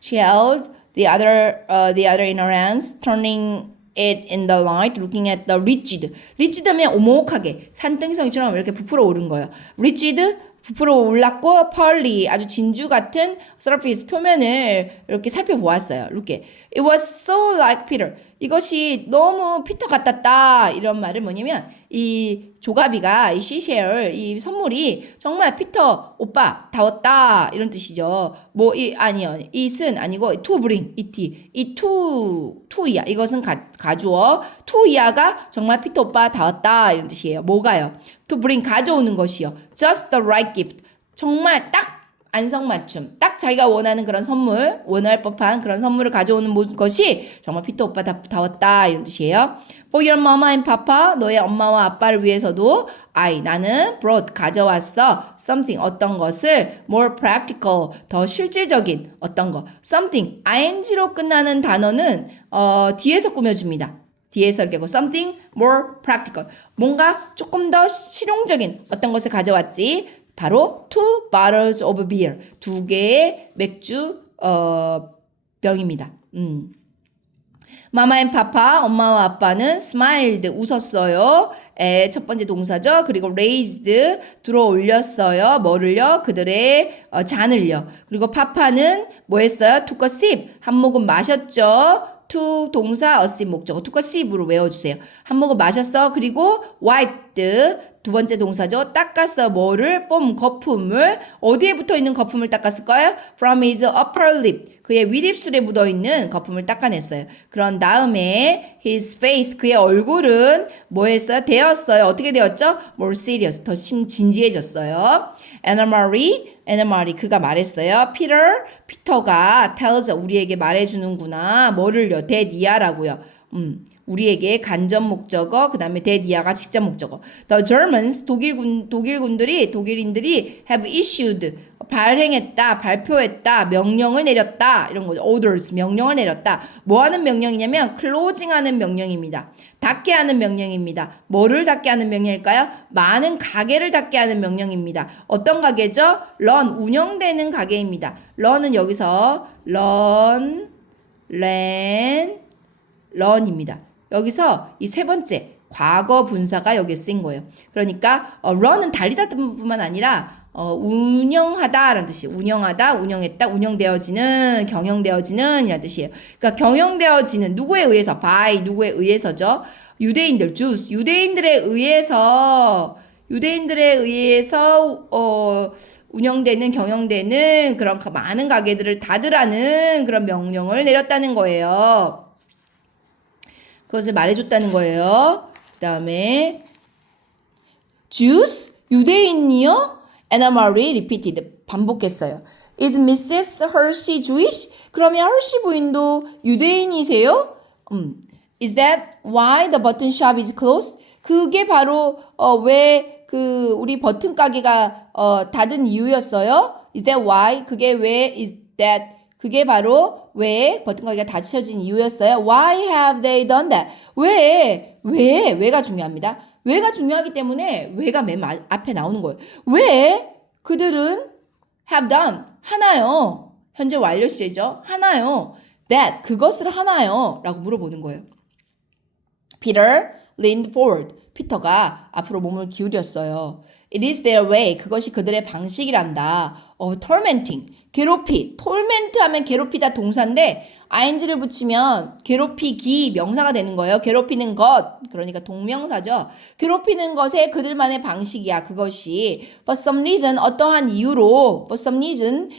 She held the other in her hands, turning it in the light, looking at the rigid. rigid 하면 오목하게 산등성이처럼 이렇게 부풀어 오른 거예요. rigid 부풀어 올랐고 pearly 아주 진주 같은 surface 표면을 이렇게 살펴보았어요. 이렇게 it was so like Peter. 이것이 너무 피터 같았다. 이런 말은 뭐냐면 이 조가비가 이 시쉘 이 선물이 정말 피터 오빠 다웠다 이런 뜻이죠. 뭐 이 아니요 it은 아니고 to bring 이 to이야. 이것은 가주어 to이야가 정말 피터 오빠 다웠다 이런 뜻이에요. 뭐가요? to bring 가져오는 것이요. just the right gift 정말 딱 안성맞춤 딱 자기가 원하는 그런 선물 원할 법한 그런 선물을 가져오는 것이 정말 피터 오빠 다웠다 이런 뜻이에요. For your mama and papa 너의 엄마와 아빠를 위해서도 나는 brought 가져왔어 something 어떤 것을 more practical 더 실질적인 어떤 거 something ing로 끝나는 단어는 뒤에서 꾸며줍니다. 뒤에서 이렇게 하고 something more practical 뭔가 조금 더 실용적인 어떤 것을 가져왔지. 바로 two bottles of beer. 2개의 맥주 병입니다. 마마 앤 파파 엄마와 아빠는 smiled 웃었어요. 첫 번째 동사죠. 그리고 raised 들어 올렸어요. 뭐를요? 그들의 잔을요. 그리고 파파는 뭐 했어요? took a sip 한 모금 마셨죠. to 동사 a sip 목적어 took a sip으로 외워주세요. 한 모금 마셨어. 그리고 wiped 두 번째 동사죠. 닦았어. 뭐를? 뽐 거품을. 어디에 붙어있는 거품을 닦았을까요? From his upper lip. 그의 윗입술에 묻어있는 거품을 닦아냈어요. 그런 다음에 his face. 그의 얼굴은 뭐 했어요? 되었어요. 어떻게 되었죠? More serious. 더 진지해졌어요. Anna Marie 그가 말했어요. 피터가 tells 우리에게 말해주는구나. 뭐를요? 대니아라고요. 우리에게 간접 목적어, 그 다음에 대니아가 직접 목적어. The Germans, 독일인들이 have issued, 발행했다, 발표했다, 명령을 내렸다. 이런 거죠. orders, 명령을 내렸다. 뭐 하는 명령이냐면 closing 하는 명령입니다. 닫게 하는 명령입니다. 뭐를 닫게 하는 명령일까요? 많은 가게를 닫게 하는 명령입니다. 어떤 가게죠? run, 운영되는 가게입니다. run은 여기서 run입니다. 여기서 이 세 번째 과거 분사가 여기에 쓰인 거예요. 그러니까 run은 달리다 뿐만 아니라 운영하다라는 뜻이에요. 운영하다, 운영했다, 운영되어지는, 경영되어지는 이라는 뜻이에요. 그러니까 경영되어지는 누구에 의해서? by 누구에 의해서죠? 유대인들, Jews, 유대인들에 의해서 운영되는, 경영되는 그런 많은 가게들을 닫으라는 그런 명령을 내렸다는 거예요. 그것을 말해줬다는 거예요. 그 다음에 Jews, 유대인이요? Anna Marie repeated, 반복했어요. Is Mrs. Hershey Jewish? 그러면 Hershey 부인도 유대인이세요? Is that why the button shop is closed? 그게 바로 왜 그 우리 버튼 가게가 닫은 이유였어요? Is that why? 그게 바로 왜 버튼 가게가 닫혀진 이유였어요? Why have they done that? 왜가 중요합니다. 왜가 중요하기 때문에 왜가 맨 앞에 나오는 거예요. 왜 그들은 have done 하나요? 현재 완료 시제죠. 하나요. that 그것을 하나요? 라고 물어보는 거예요. Peter leaned forward. 피터가 앞으로 몸을 기울였어요. It is their way. 그것이 그들의 방식이란다. tormenting. 괴롭히. torment 하면 괴롭히다 동사인데 ing를 붙이면 괴롭히기 명사가 되는 거예요. 괴롭히는 것. 그러니까 동명사죠. 괴롭히는 것의 그들만의 방식이야. 그것이. For some reason 어떠한 이유로 For some reason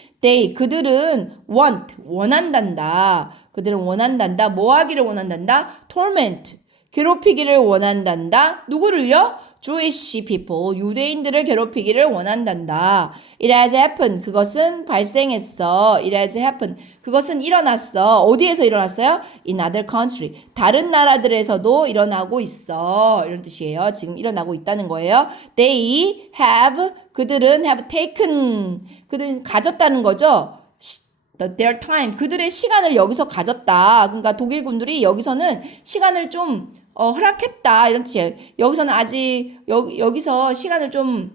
그들은 원한단다. 그들은 원한단다. 뭐 하기를 원한단다? torment. 괴롭히기를 원한단다. 누구를요? Jewish people, 유대인들을 괴롭히기를 원한단다. It has happened, 그것은 발생했어. It has happened, 그것은 일어났어. 어디에서 일어났어요? In other country, 다른 나라들에서도 일어나고 있어. 이런 뜻이에요. 지금 일어나고 있다는 거예요. They have, 그들은 have taken, 그들은 가졌다는 거죠. Their time, 그들의 시간을 여기서 가졌다. 그러니까 독일군들이 여기서는 시간을 좀 허락했다 이런 뜻이에요. 여기서는 아직 여기서 시간을 좀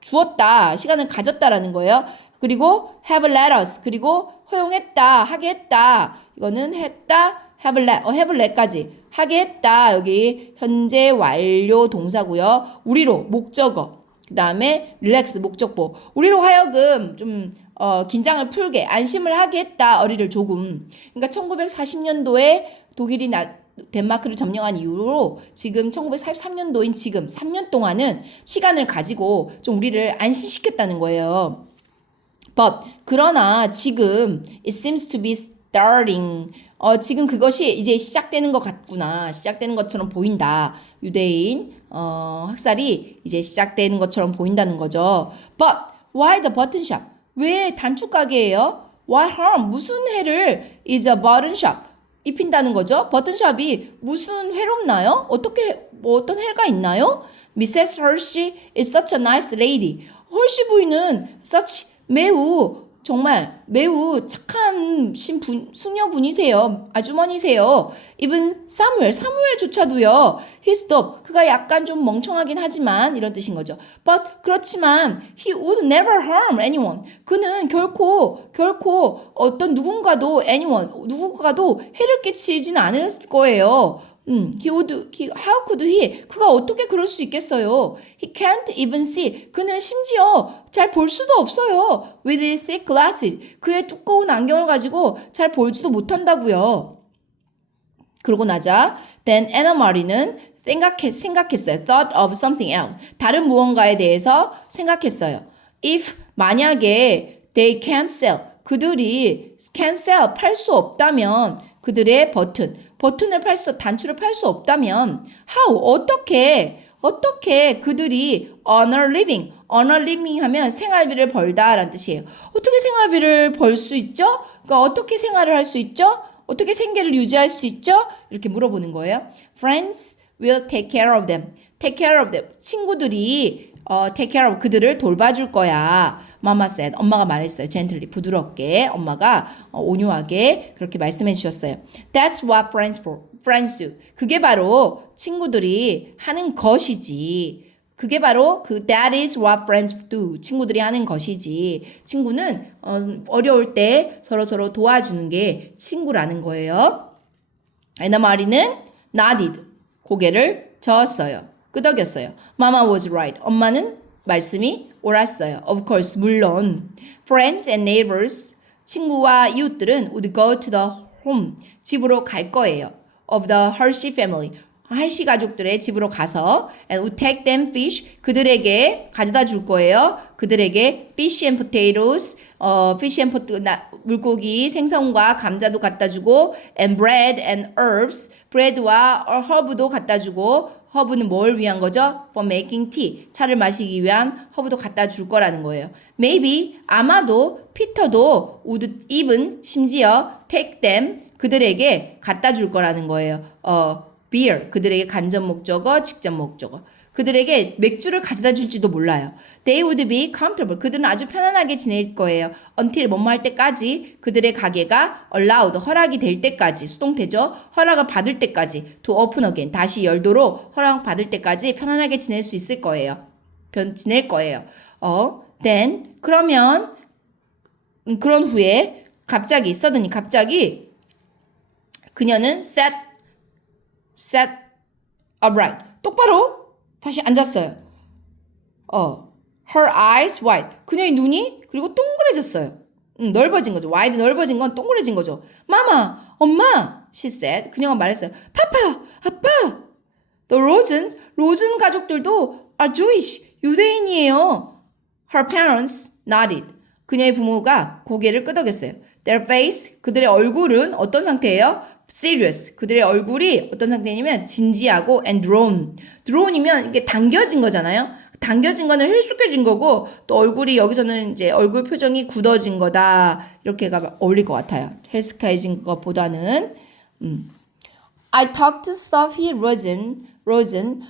주었다. 시간을 가졌다라는 거예요. 그리고 have let us 그리고 허용했다. 하게 했다. 이거는 했다. have let까지 하게 했다. 여기 현재 완료 동사고요. 우리로 목적어. 그 다음에 relax 목적보. 우리로 하여금 좀 긴장을 풀게 안심을 하게 했다. 어리를 조금. 그러니까 1940년도에 독일이 덴마크를 점령한 이후로 지금 1943년도인 지금 3년 동안은 시간을 가지고 좀 우리를 안심시켰다는 거예요. But 그러나 지금 it seems to be starting. 지금 그것이 이제 시작되는 것 같구나. 시작되는 것처럼 보인다. 유대인 학살이 이제 시작되는 것처럼 보인다는 거죠. But why the button shop? 왜 단축 가게예요? What harm? 무슨 해를 is a button shop? 입힌다는 거죠. 버튼샵이 무슨 해롭나요? 어떻게 뭐 어떤 해가 있나요? Mrs. Hershey is such a nice lady. 헐시 부인은 such 매우 정말 매우 착한 수녀분이세요. 아주머니세요. Even 사무엘조차도요. He stopped. 그가 약간 좀 멍청하긴 하지만 이런 뜻인 거죠. But 그렇지만 he would never harm anyone. 그는 결코 어떤 누군가도 해를 끼치진 않을 거예요. how could he? 그가 어떻게 그럴 수 있겠어요? He can't even see. 그는 심지어 잘 볼 수도 없어요. With his thick glasses. 그의 두꺼운 안경을 가지고 잘 보지도 못한다고요. 그러고 나자 then Anna Marie는 생각했어요. Thought of something else. 다른 무언가에 대해서 생각했어요. If 만약에 they can't sell. 그들이 can sell 팔 수 없다면 그들의 단추를 팔 수 없다면 how 어떻게 그들이 earn a living 하면 생활비를 벌다라는 뜻이에요. 어떻게 생활비를 벌 수 있죠? 그러니까 어떻게 생활을 할 수 있죠? 어떻게 생계를 유지할 수 있죠? 이렇게 물어보는 거예요. Friends will take care of them. 친구들이 take care of 그들을 돌봐줄 거야. Mama said. 엄마가 말했어요. gently 부드럽게 엄마가 온유하게 그렇게 말씀해 주셨어요. That's what friends do. 그게 바로 친구들이 하는 것이지. 그게 바로 that is what friends do. 친구들이 하는 것이지. 친구는 어려울 때 서로 도와주는 게 친구라는 거예요. 에나 마리는 nodded. 고개를 저었어요. 끄덕였어요. Mama was right. 엄마는 말씀이 옳았어요. Of course, 물론. Friends and neighbors, 친구와 이웃들은 would go to the home, 집으로 갈 거예요. Of the Hershey family, hershey 가족들의 집으로 가서 and would take them fish, 그들에게 가져다 줄 거예요. 그들에게 fish and potatoes, 물고기, 생선과 감자도 갖다 주고 and bread and herbs, bread와 허브도 갖다 주고 허브는 뭘 위한 거죠? For making tea. 차를 마시기 위한 허브도 갖다 줄 거라는 거예요. Maybe 아마도 피터도 would even 심지어 take them 그들에게 갖다 줄 거라는 거예요. beer 그들에게 간접 목적어, 직접 목적어. 그들에게 맥주를 가져다 줄지도 몰라요. They would be comfortable. 그들은 아주 편안하게 지낼 거예요. Until 뭐뭐 할 때까지 그들의 가게가 allowed 허락이 될 때까지 수동태죠. 허락을 받을 때까지 to open again 다시 열도록 허락 받을 때까지 편안하게 지낼 수 있을 거예요. 지낼 거예요. Then 그러면 그런 후에 갑자기 그녀는 sat upright 똑바로 다시 앉았어요. Her eyes wide. 그녀의 눈이 그리고 동그래졌어요. 넓어진 거죠. wide 넓어진 건 동그래진 거죠. Mama, 엄마, she said. 그녀가 말했어요. Papa, 아빠. The 로즌 가족들도 are Jewish. 유대인이에요. Her parents nodded. 그녀의 부모가 고개를 끄덕였어요. Their face, 그들의 얼굴은 어떤 상태예요? Serious. 그들의 얼굴이 어떤 상태냐면 진지하고 and drawn이면 이게 당겨진 거잖아요. 당겨진 거는 힐쑥해진 거고 또 얼굴이 여기서는 이제 얼굴 표정이 굳어진 거다. 이렇게가 어울릴 것 같아요. 헬스카해진 것보다는. I talked to Sophie Rosen.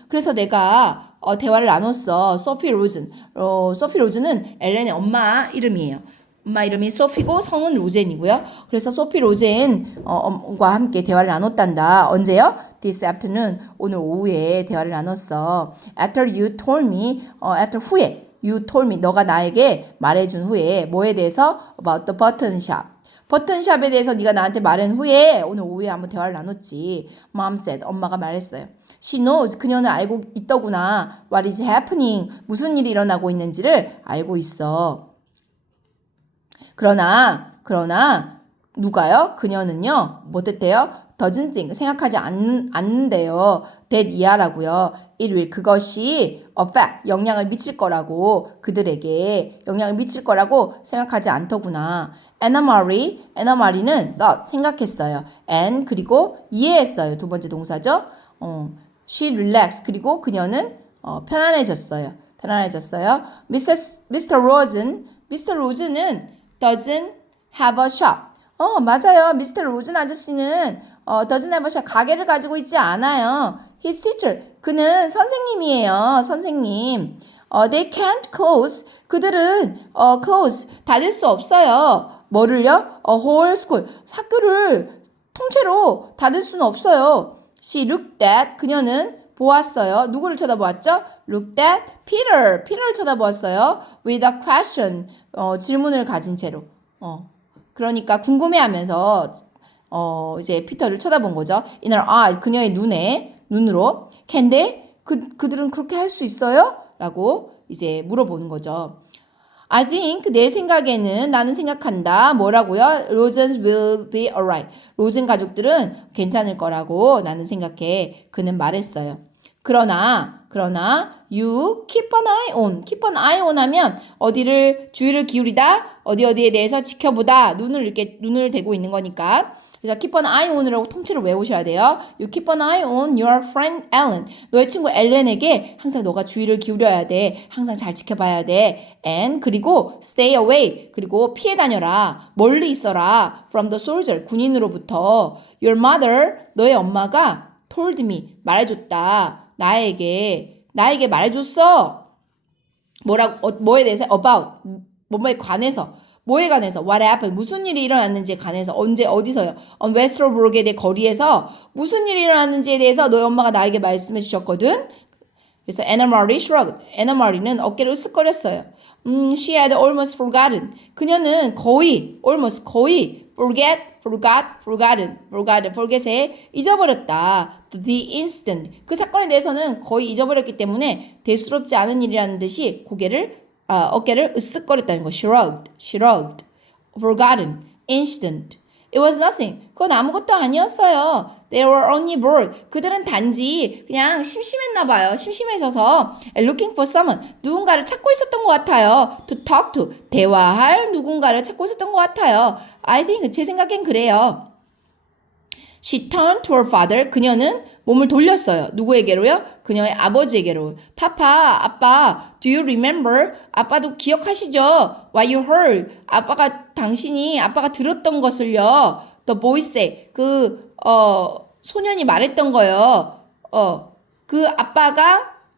그래서 내가 대화를 나눴어. Sophie Rosen은 엘렌의 엄마 이름이에요. 엄마 이름이 소피고 성은 로젠이고요. 그래서 소피 로젠과 함께 대화를 나눴단다. 언제요? This afternoon. 오늘 오후에 대화를 나눴어. After you told me. 후에. You told me. 너가 나에게 말해준 후에 뭐에 대해서? About the button shop. 버튼샵에 대해서 네가 나한테 말한 후에 오늘 오후에 한번 대화를 나눴지. Mom said, 엄마가 말했어요. She knows, 그녀는 알고 있더구나. What is happening, 무슨 일이 일어나고 있는지를 알고 있어. 그러나 누가요? 그녀는요. 못했대요? doesn't think, 생각하지 않는데요. that 이하라고요. it will, 그것이 affect, 영향을 미칠 거라고, 그들에게 영향을 미칠 거라고 생각하지 않더구나. Anna Marie는 not, 생각했어요. and, 그리고 이해했어요. 두 번째 동사죠. She relaxed, 그리고 그녀는 편안해졌어요. Mr. Rosen는 doesn't have a shop. 맞아요. 미스터 로즌 아저씨는 doesn't have a shop, 가게를 가지고 있지 않아요. His teacher, 그는 선생님이에요. 선생님. They can't close, 그들은 close, 닫을 수 없어요. 뭐를요? whole school, 학교를 통째로 닫을 수는 없어요. She looked at, 그녀는 보았어요. 누구를 쳐다보았죠? Looked at Peter를 쳐다보았어요. With a question, 질문을 가진 채로. 그러니까 궁금해하면서 이제 피터를 쳐다본 거죠. In her eye, 그녀의 눈으로. Can they? 그들은 그렇게 할 수 있어요? 라고 이제 물어보는 거죠. I think, 내 생각에는, 나는 생각한다. 뭐라고요? Rosens will be alright. 로젠 가족들은 괜찮을 거라고 나는 생각해. 그는 말했어요. 그러나 you keep an eye on 하면 어디를 주의를 기울이다, 어디에 대해서 지켜보다, 눈을 대고 있는 거니까. 그래서 keep an eye on이라고 통째로 외우셔야 돼요. You keep an eye on your friend Ellen. 너의 친구 엘렌에게 항상 너가 주의를 기울여야 돼. 항상 잘 지켜봐야 돼. And 그리고 stay away. 그리고 피해 다녀라. 멀리 있어라. From the soldier. 군인으로부터. Your mother. 너의 엄마가 told me. 말해줬다. 나에게 말해줬어. 뭐에 대해서? About. 뭐에 관해서. 뭐에 관해서? What happened? 무슨 일이 일어났는지에 관해서. 언제, 어디서요? On 웨스트로브룩의 거리에서 무슨 일이 일어났는지에 대해서 너희 엄마가 나에게 말씀해 주셨거든. 그래서 Anna Marie는 어깨를 으쓱거렸어요. She had almost forgotten. 그녀는 거의 forget에 잊어버렸다. The incident. 그 사건에 대해서는 거의 잊어버렸기 때문에 대수롭지 않은 일이라는 듯이 어깨를 으쓱거렸다는 거. Shrugged. Forgotten. Incident. It was nothing. 그건 아무것도 아니었어요. They were only bored. 그들은 단지 그냥 심심했나 봐요. 심심해져서 looking for someone. 누군가를 찾고 있었던 것 같아요. To talk to. 대화할 누군가를 찾고 있었던 것 같아요. I think, 제 생각엔 그래요. She turned to her father. 그녀는 몸을 돌렸어요. 누구에게로요? 그녀의 아버지에게로. 아빠, do you remember? 아빠도 기억하시죠? What you heard? 아빠가 들었던 것을요. The boy say. 소년이 말했던 거요. 그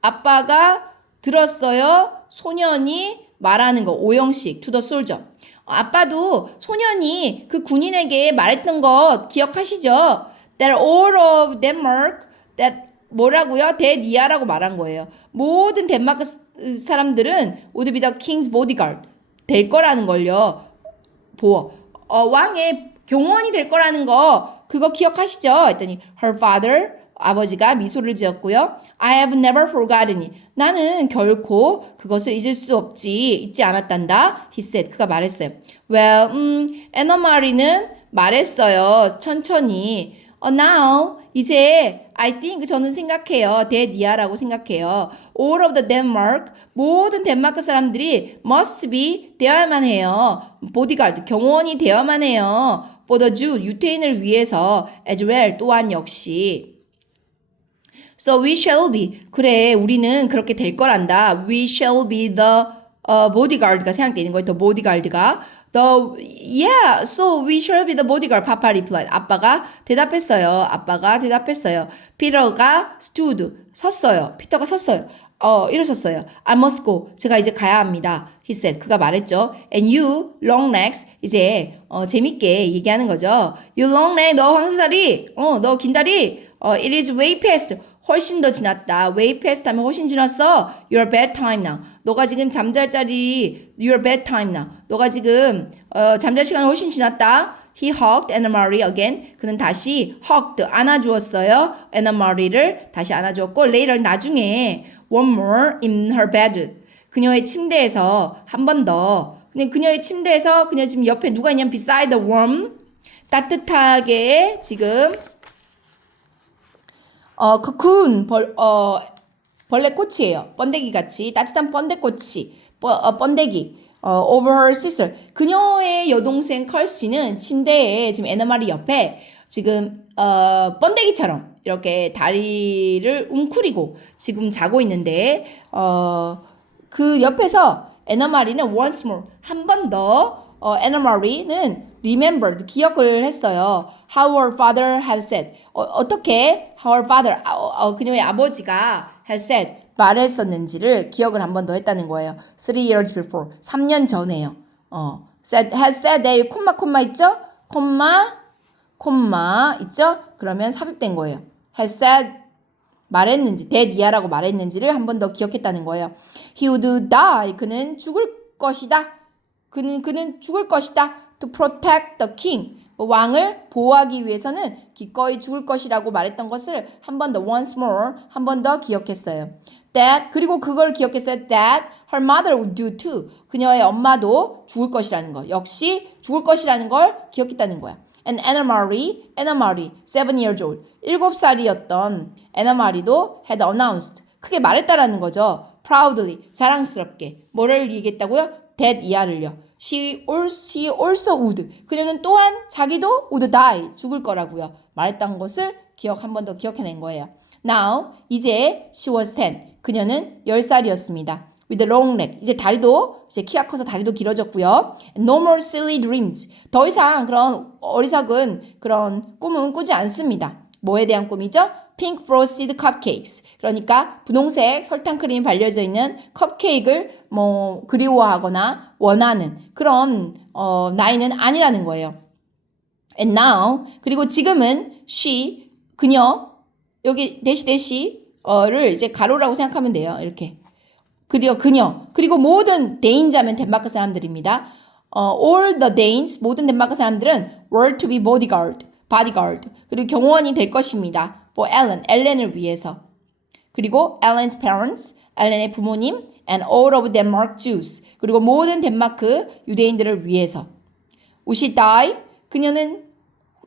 아빠가 들었어요. 소년이 말하는 거. 오형식. To the soldier. 아빠도 소년이 그 군인에게 말했던 것 기억하시죠? That all of Denmark, that 뭐라고요? 대니아라고 말한 거예요. 모든 덴마크 사람들은 would be the king's bodyguard. 될 거라는 걸요. 왕의 경호원이 될 거라는 거, 그거 기억하시죠? 했더니 her father, 아버지가 미소를 지었고요. I have never forgotten. 나는 결코 그것을 잊지 않았단다. He said. 그가 말했어요. Well, Anna Marie는 말했어요. 천천히. Now, 이제 I think, 저는 생각해요. 대니아라고 생각해요. All of the Denmark, 모든 덴마크 사람들이 must be, 되어야만 해요. bodyguard, 경호원이 되어야만 해요. For the Jew, 유태인을 위해서 as well, 또한 역시. So we shall be. 그래, 우리는 그렇게 될 거란다. We shall be the bodyguard가 생각되는 거예요. The bodyguard가. Yeah, so we shall be the bodyguard. Papa replied. 아빠가 대답했어요. Peter가 stood. 피터가 섰어요. 일어섰어요. I must go. 제가 이제 가야 합니다. He said. 그가 말했죠. And you, long legs. 이제 재밌게 얘기하는 거죠. You long leg, 너 황사다리. 너 긴다리. It is way past. 훨씬 더 지났다. way past 하면 훨씬 지났어. Your bedtime now. 너가 지금 잠잘 자리 your bedtime now. 너가 지금 잠잘 시간이 훨씬 지났다. He hugged Anna Marie again. 그는 다시 hugged 안아주었어요. Anna Marie를 다시 안아주었고 later 나중에 one more in her bed. 그녀의 침대에서 한 번 더. 근데 그녀의 침대에서 그녀 지금 옆에 누가 있냐면 beside the warm 따뜻하게 지금 cocoon 벌레 꽃이에요. 번데기 같이 따뜻한 번데꽃이 번데기 over her sister. 그녀의 여동생 컬시는 침대에 지금 에너마리 옆에 지금 번데기처럼 이렇게 다리를 웅크리고 지금 자고 있는데 그 옆에서 에너마리는 once more 한 번 더 에너마리는 remembered 기억을 했어요. How her father had said 어떻게 her father 그녀의 아버지가 had said 말했었는지를 기억을 한 번 더 했다는 거예요. 3 years before 3년 전에요. had said that 콤마 있죠? 콤마 있죠? 그러면 삽입된 거예요. had said 말했는지 that 말했는지를 한 번 더 기억했다는 거예요. He would die 그는 죽을 것이다. 그는 죽을 것이다. To protect the king. 왕을 보호하기 위해서는 기꺼이 죽을 것이라고 말했던 것을 한 번 더 once more 한 번 더 기억했어요. That 그리고 그걸 기억했어요. That her mother would do too. 그녀의 엄마도 죽을 것이라는 거. 역시 죽을 것이라는 걸 기억했다는 거야. And Anna Marie, 7 years old. 7살이었던 Anna Marie도 had announced. 크게 말했다라는 거죠. Proudly, 자랑스럽게. 뭐를 얘기했다고요? That 이하를요. She also would. 그녀는 또한 자기도 would die. 죽을 거라고요. 말했던 것을 한 번 더 기억해낸 거예요. Now, 이제 she was 10. 그녀는 10살이었습니다. With a long leg. 이제 키가 커서 다리도 길어졌고요. No more silly dreams. 더 이상 그런 어리석은 그런 꿈은 꾸지 않습니다. 뭐에 대한 꿈이죠? Pink frosted cupcakes. 그러니까 분홍색 설탕 크림이 발려져 있는 컵케이크를 그리워하거나 원하는 그런 나이는 아니라는 거예요. And now 그리고 지금은 그녀 여기 를 이제 가로라고 생각하면 돼요. 이렇게. 그리고 모든 데인자면 덴마크 사람들입니다. All the Danes 모든 덴마크 사람들은 were to be bodyguard. 그리고 경호원이 될 것입니다. For 엘렌을 위해서. 그리고 Ellen's parents, 엘렌의 부모님, and all of Denmark Jews. 그리고 모든 덴마크 유대인들을 위해서. Would she die? 그녀는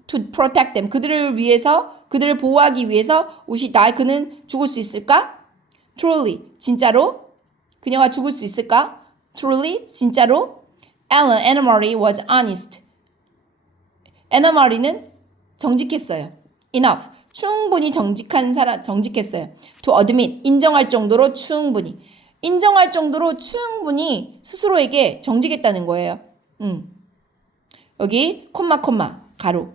to protect them. 그들을 보호하기 위해서 would she die? 그는 죽을 수 있을까? Truly, 진짜로? 그녀가 죽을 수 있을까? Truly, 진짜로? Anna Marie was honest. Anna Marie는 정직했어요. Enough. 충분히 정직했어요. To admit. 인정할 정도로 충분히 스스로에게 정직했다는 거예요. 여기 콤마 가로.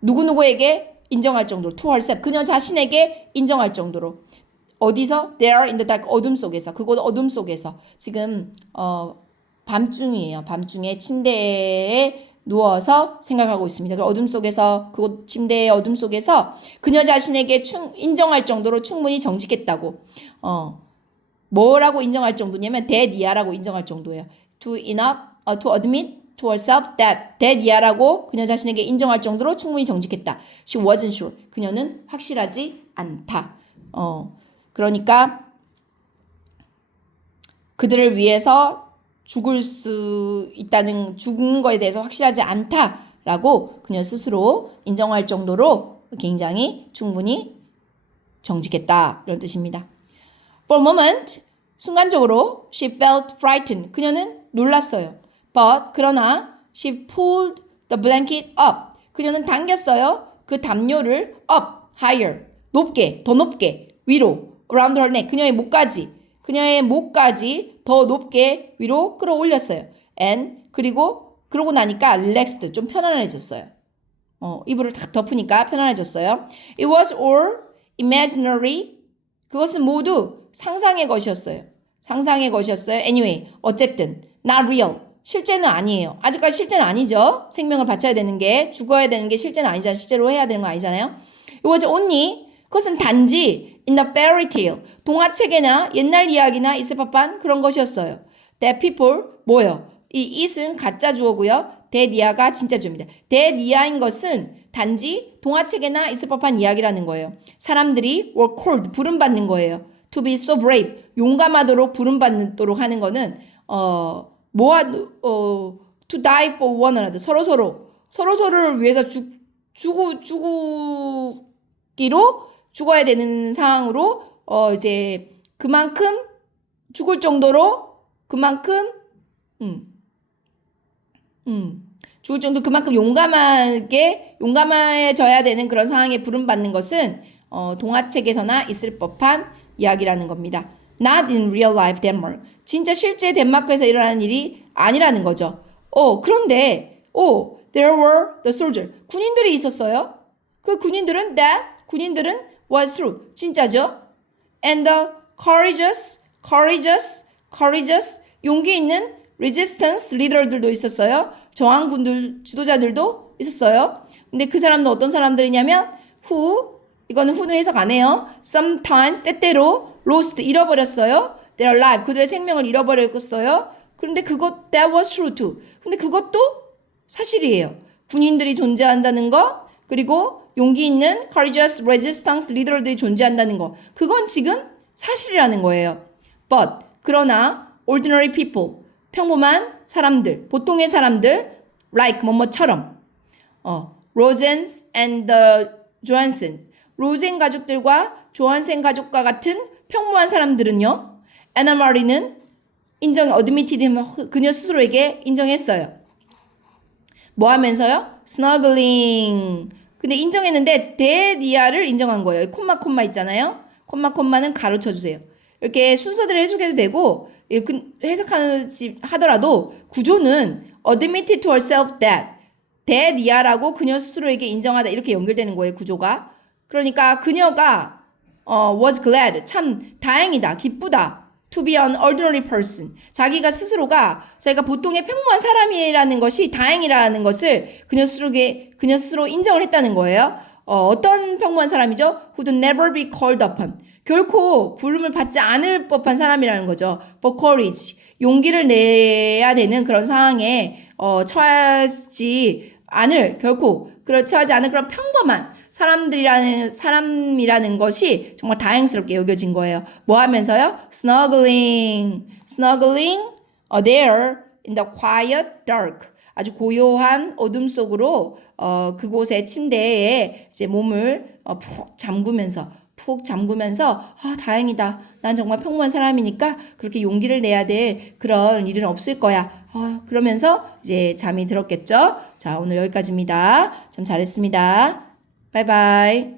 누구누구에게 인정할 정도로. To herself. 그녀 자신에게 인정할 정도로. 어디서? There in the dark. 어둠 속에서. 그곳 어둠 속에서. 지금 밤중이에요. 밤중에 침대에 누워서 생각하고 있습니다. 어둠 속에서 그곳 침대의 어둠 속에서 그녀 자신에게 인정할 정도로 충분히 정직했다고. 뭐라고 인정할 정도냐면 that 이하라고 인정할 정도예요. To admit to herself that 이하라고 그녀 자신에게 인정할 정도로 충분히 정직했다. She wasn't sure. 그녀는 확실하지 않다. 그러니까 그들을 위해서 죽는 거에 대해서 확실하지 않다라고 그녀 스스로 인정할 정도로 굉장히 충분히 정직했다. 이런 뜻입니다. For a moment, 순간적으로 she felt frightened. 그녀는 놀랐어요. But 그러나 she pulled the blanket up. 그녀는 당겼어요. 그 담요를 up, higher, 더 높게 위로 around her neck. 그녀의 목까지 더 높게 위로 끌어올렸어요. And 그러고 나니까 relaxed, 좀 편안해졌어요. 이불을 탁 덮으니까 편안해졌어요. It was all imaginary. 그것은 모두 상상의 것이었어요. Anyway, 어쨌든 not real. 실제는 아니에요. 아직까지 실제는 아니죠. 생명을 바쳐야 되는 게, 죽어야 되는 게 실제는 아니잖아요. 실제로 해야 되는 거 아니잖아요. It was only, 그것은 단지 in the fairy tale, 동화책이나 옛날 이야기나 있을 법한 그런 것이었어요. That people, 뭐요? 이 it은 가짜 주어고요. that ia가 진짜 주어입니다. that ia인 것은 단지 동화책에나 있을 법한 이야기라는 거예요. 사람들이 were called, 부름받는 거예요. To be so brave, 용감하도록 부름받도록 하는 거는 to die for one another, 서로서로를 위해서 죽어야 되는 상황으로 이제 그만큼 죽을 정도로 그만큼 죽을 정도로 그만큼 용감해져야 되는 그런 상황에 부름받는 것은 동화책에서나 있을 법한 이야기라는 겁니다. Not in real life Denmark. 진짜 실제 덴마크에서 일어나는 일이 아니라는 거죠. 그런데 there were the soldiers. 군인들이 있었어요. 그 군인들은 was true. 진짜죠. And the courageous 용기 있는 resistance leader들도 있었어요. 저항군들 지도자들도 있었어요. 근데 그 사람도 어떤 사람들이냐면 이거는 who는 해석 안 해요. sometimes 때때로 lost 잃어버렸어요. their life 그들의 생명을 잃어버렸어요. 그런데 that was true too. 근데 그것도 사실이에요. 군인들이 존재한다는 것, 그리고 용기 있는 courageous resistance leader들이 존재한다는 것. 그건 지금 사실이라는 거예요. But 그러나 ordinary people 평범한 사람들, 보통의 사람들 like 뭐뭐처럼 Rosens and the Johansen 로젠 가족들과 조한센 가족과 같은 평범한 사람들은요. 애나마리는 admitted 그녀 스스로에게 인정했어요. 뭐 하면서요? snuggling. 근데 인정했는데 데디아를 인정한 거예요. 콤마 있잖아요. 콤마는 가로쳐 주세요. 이렇게 순서대로 해석해도 되고 하더라도 구조는 admitted to herself that 데디아라고 그녀 스스로에게 인정하다 이렇게 연결되는 거예요. 구조가. 그러니까 그녀가 was glad 참 다행이다 기쁘다 to be an ordinary person 자기가 보통의 평범한 사람이라는 것이 다행이라는 것을 그녀 스스로 인정을 했다는 거예요. 어떤 평범한 사람이죠? Who would never be called upon 결코 부름을 받지 않을 법한 사람이라는 거죠. For courage 용기를 내야 되는 그런 상황에 처하지 않을 그런 평범한 사람이라는 것이 정말 다행스럽게 여겨진 거예요. 뭐 하면서요? snuggling there in the quiet dark. 아주 고요한 어둠 속으로 그곳의 침대에 이제 몸을 푹 잠그면서 다행이다. 난 정말 평범한 사람이니까 그렇게 용기를 내야 될 그런 일은 없을 거야. 그러면서 이제 잠이 들었겠죠. 자, 오늘 여기까지입니다. 참 잘했습니다. 바이바이.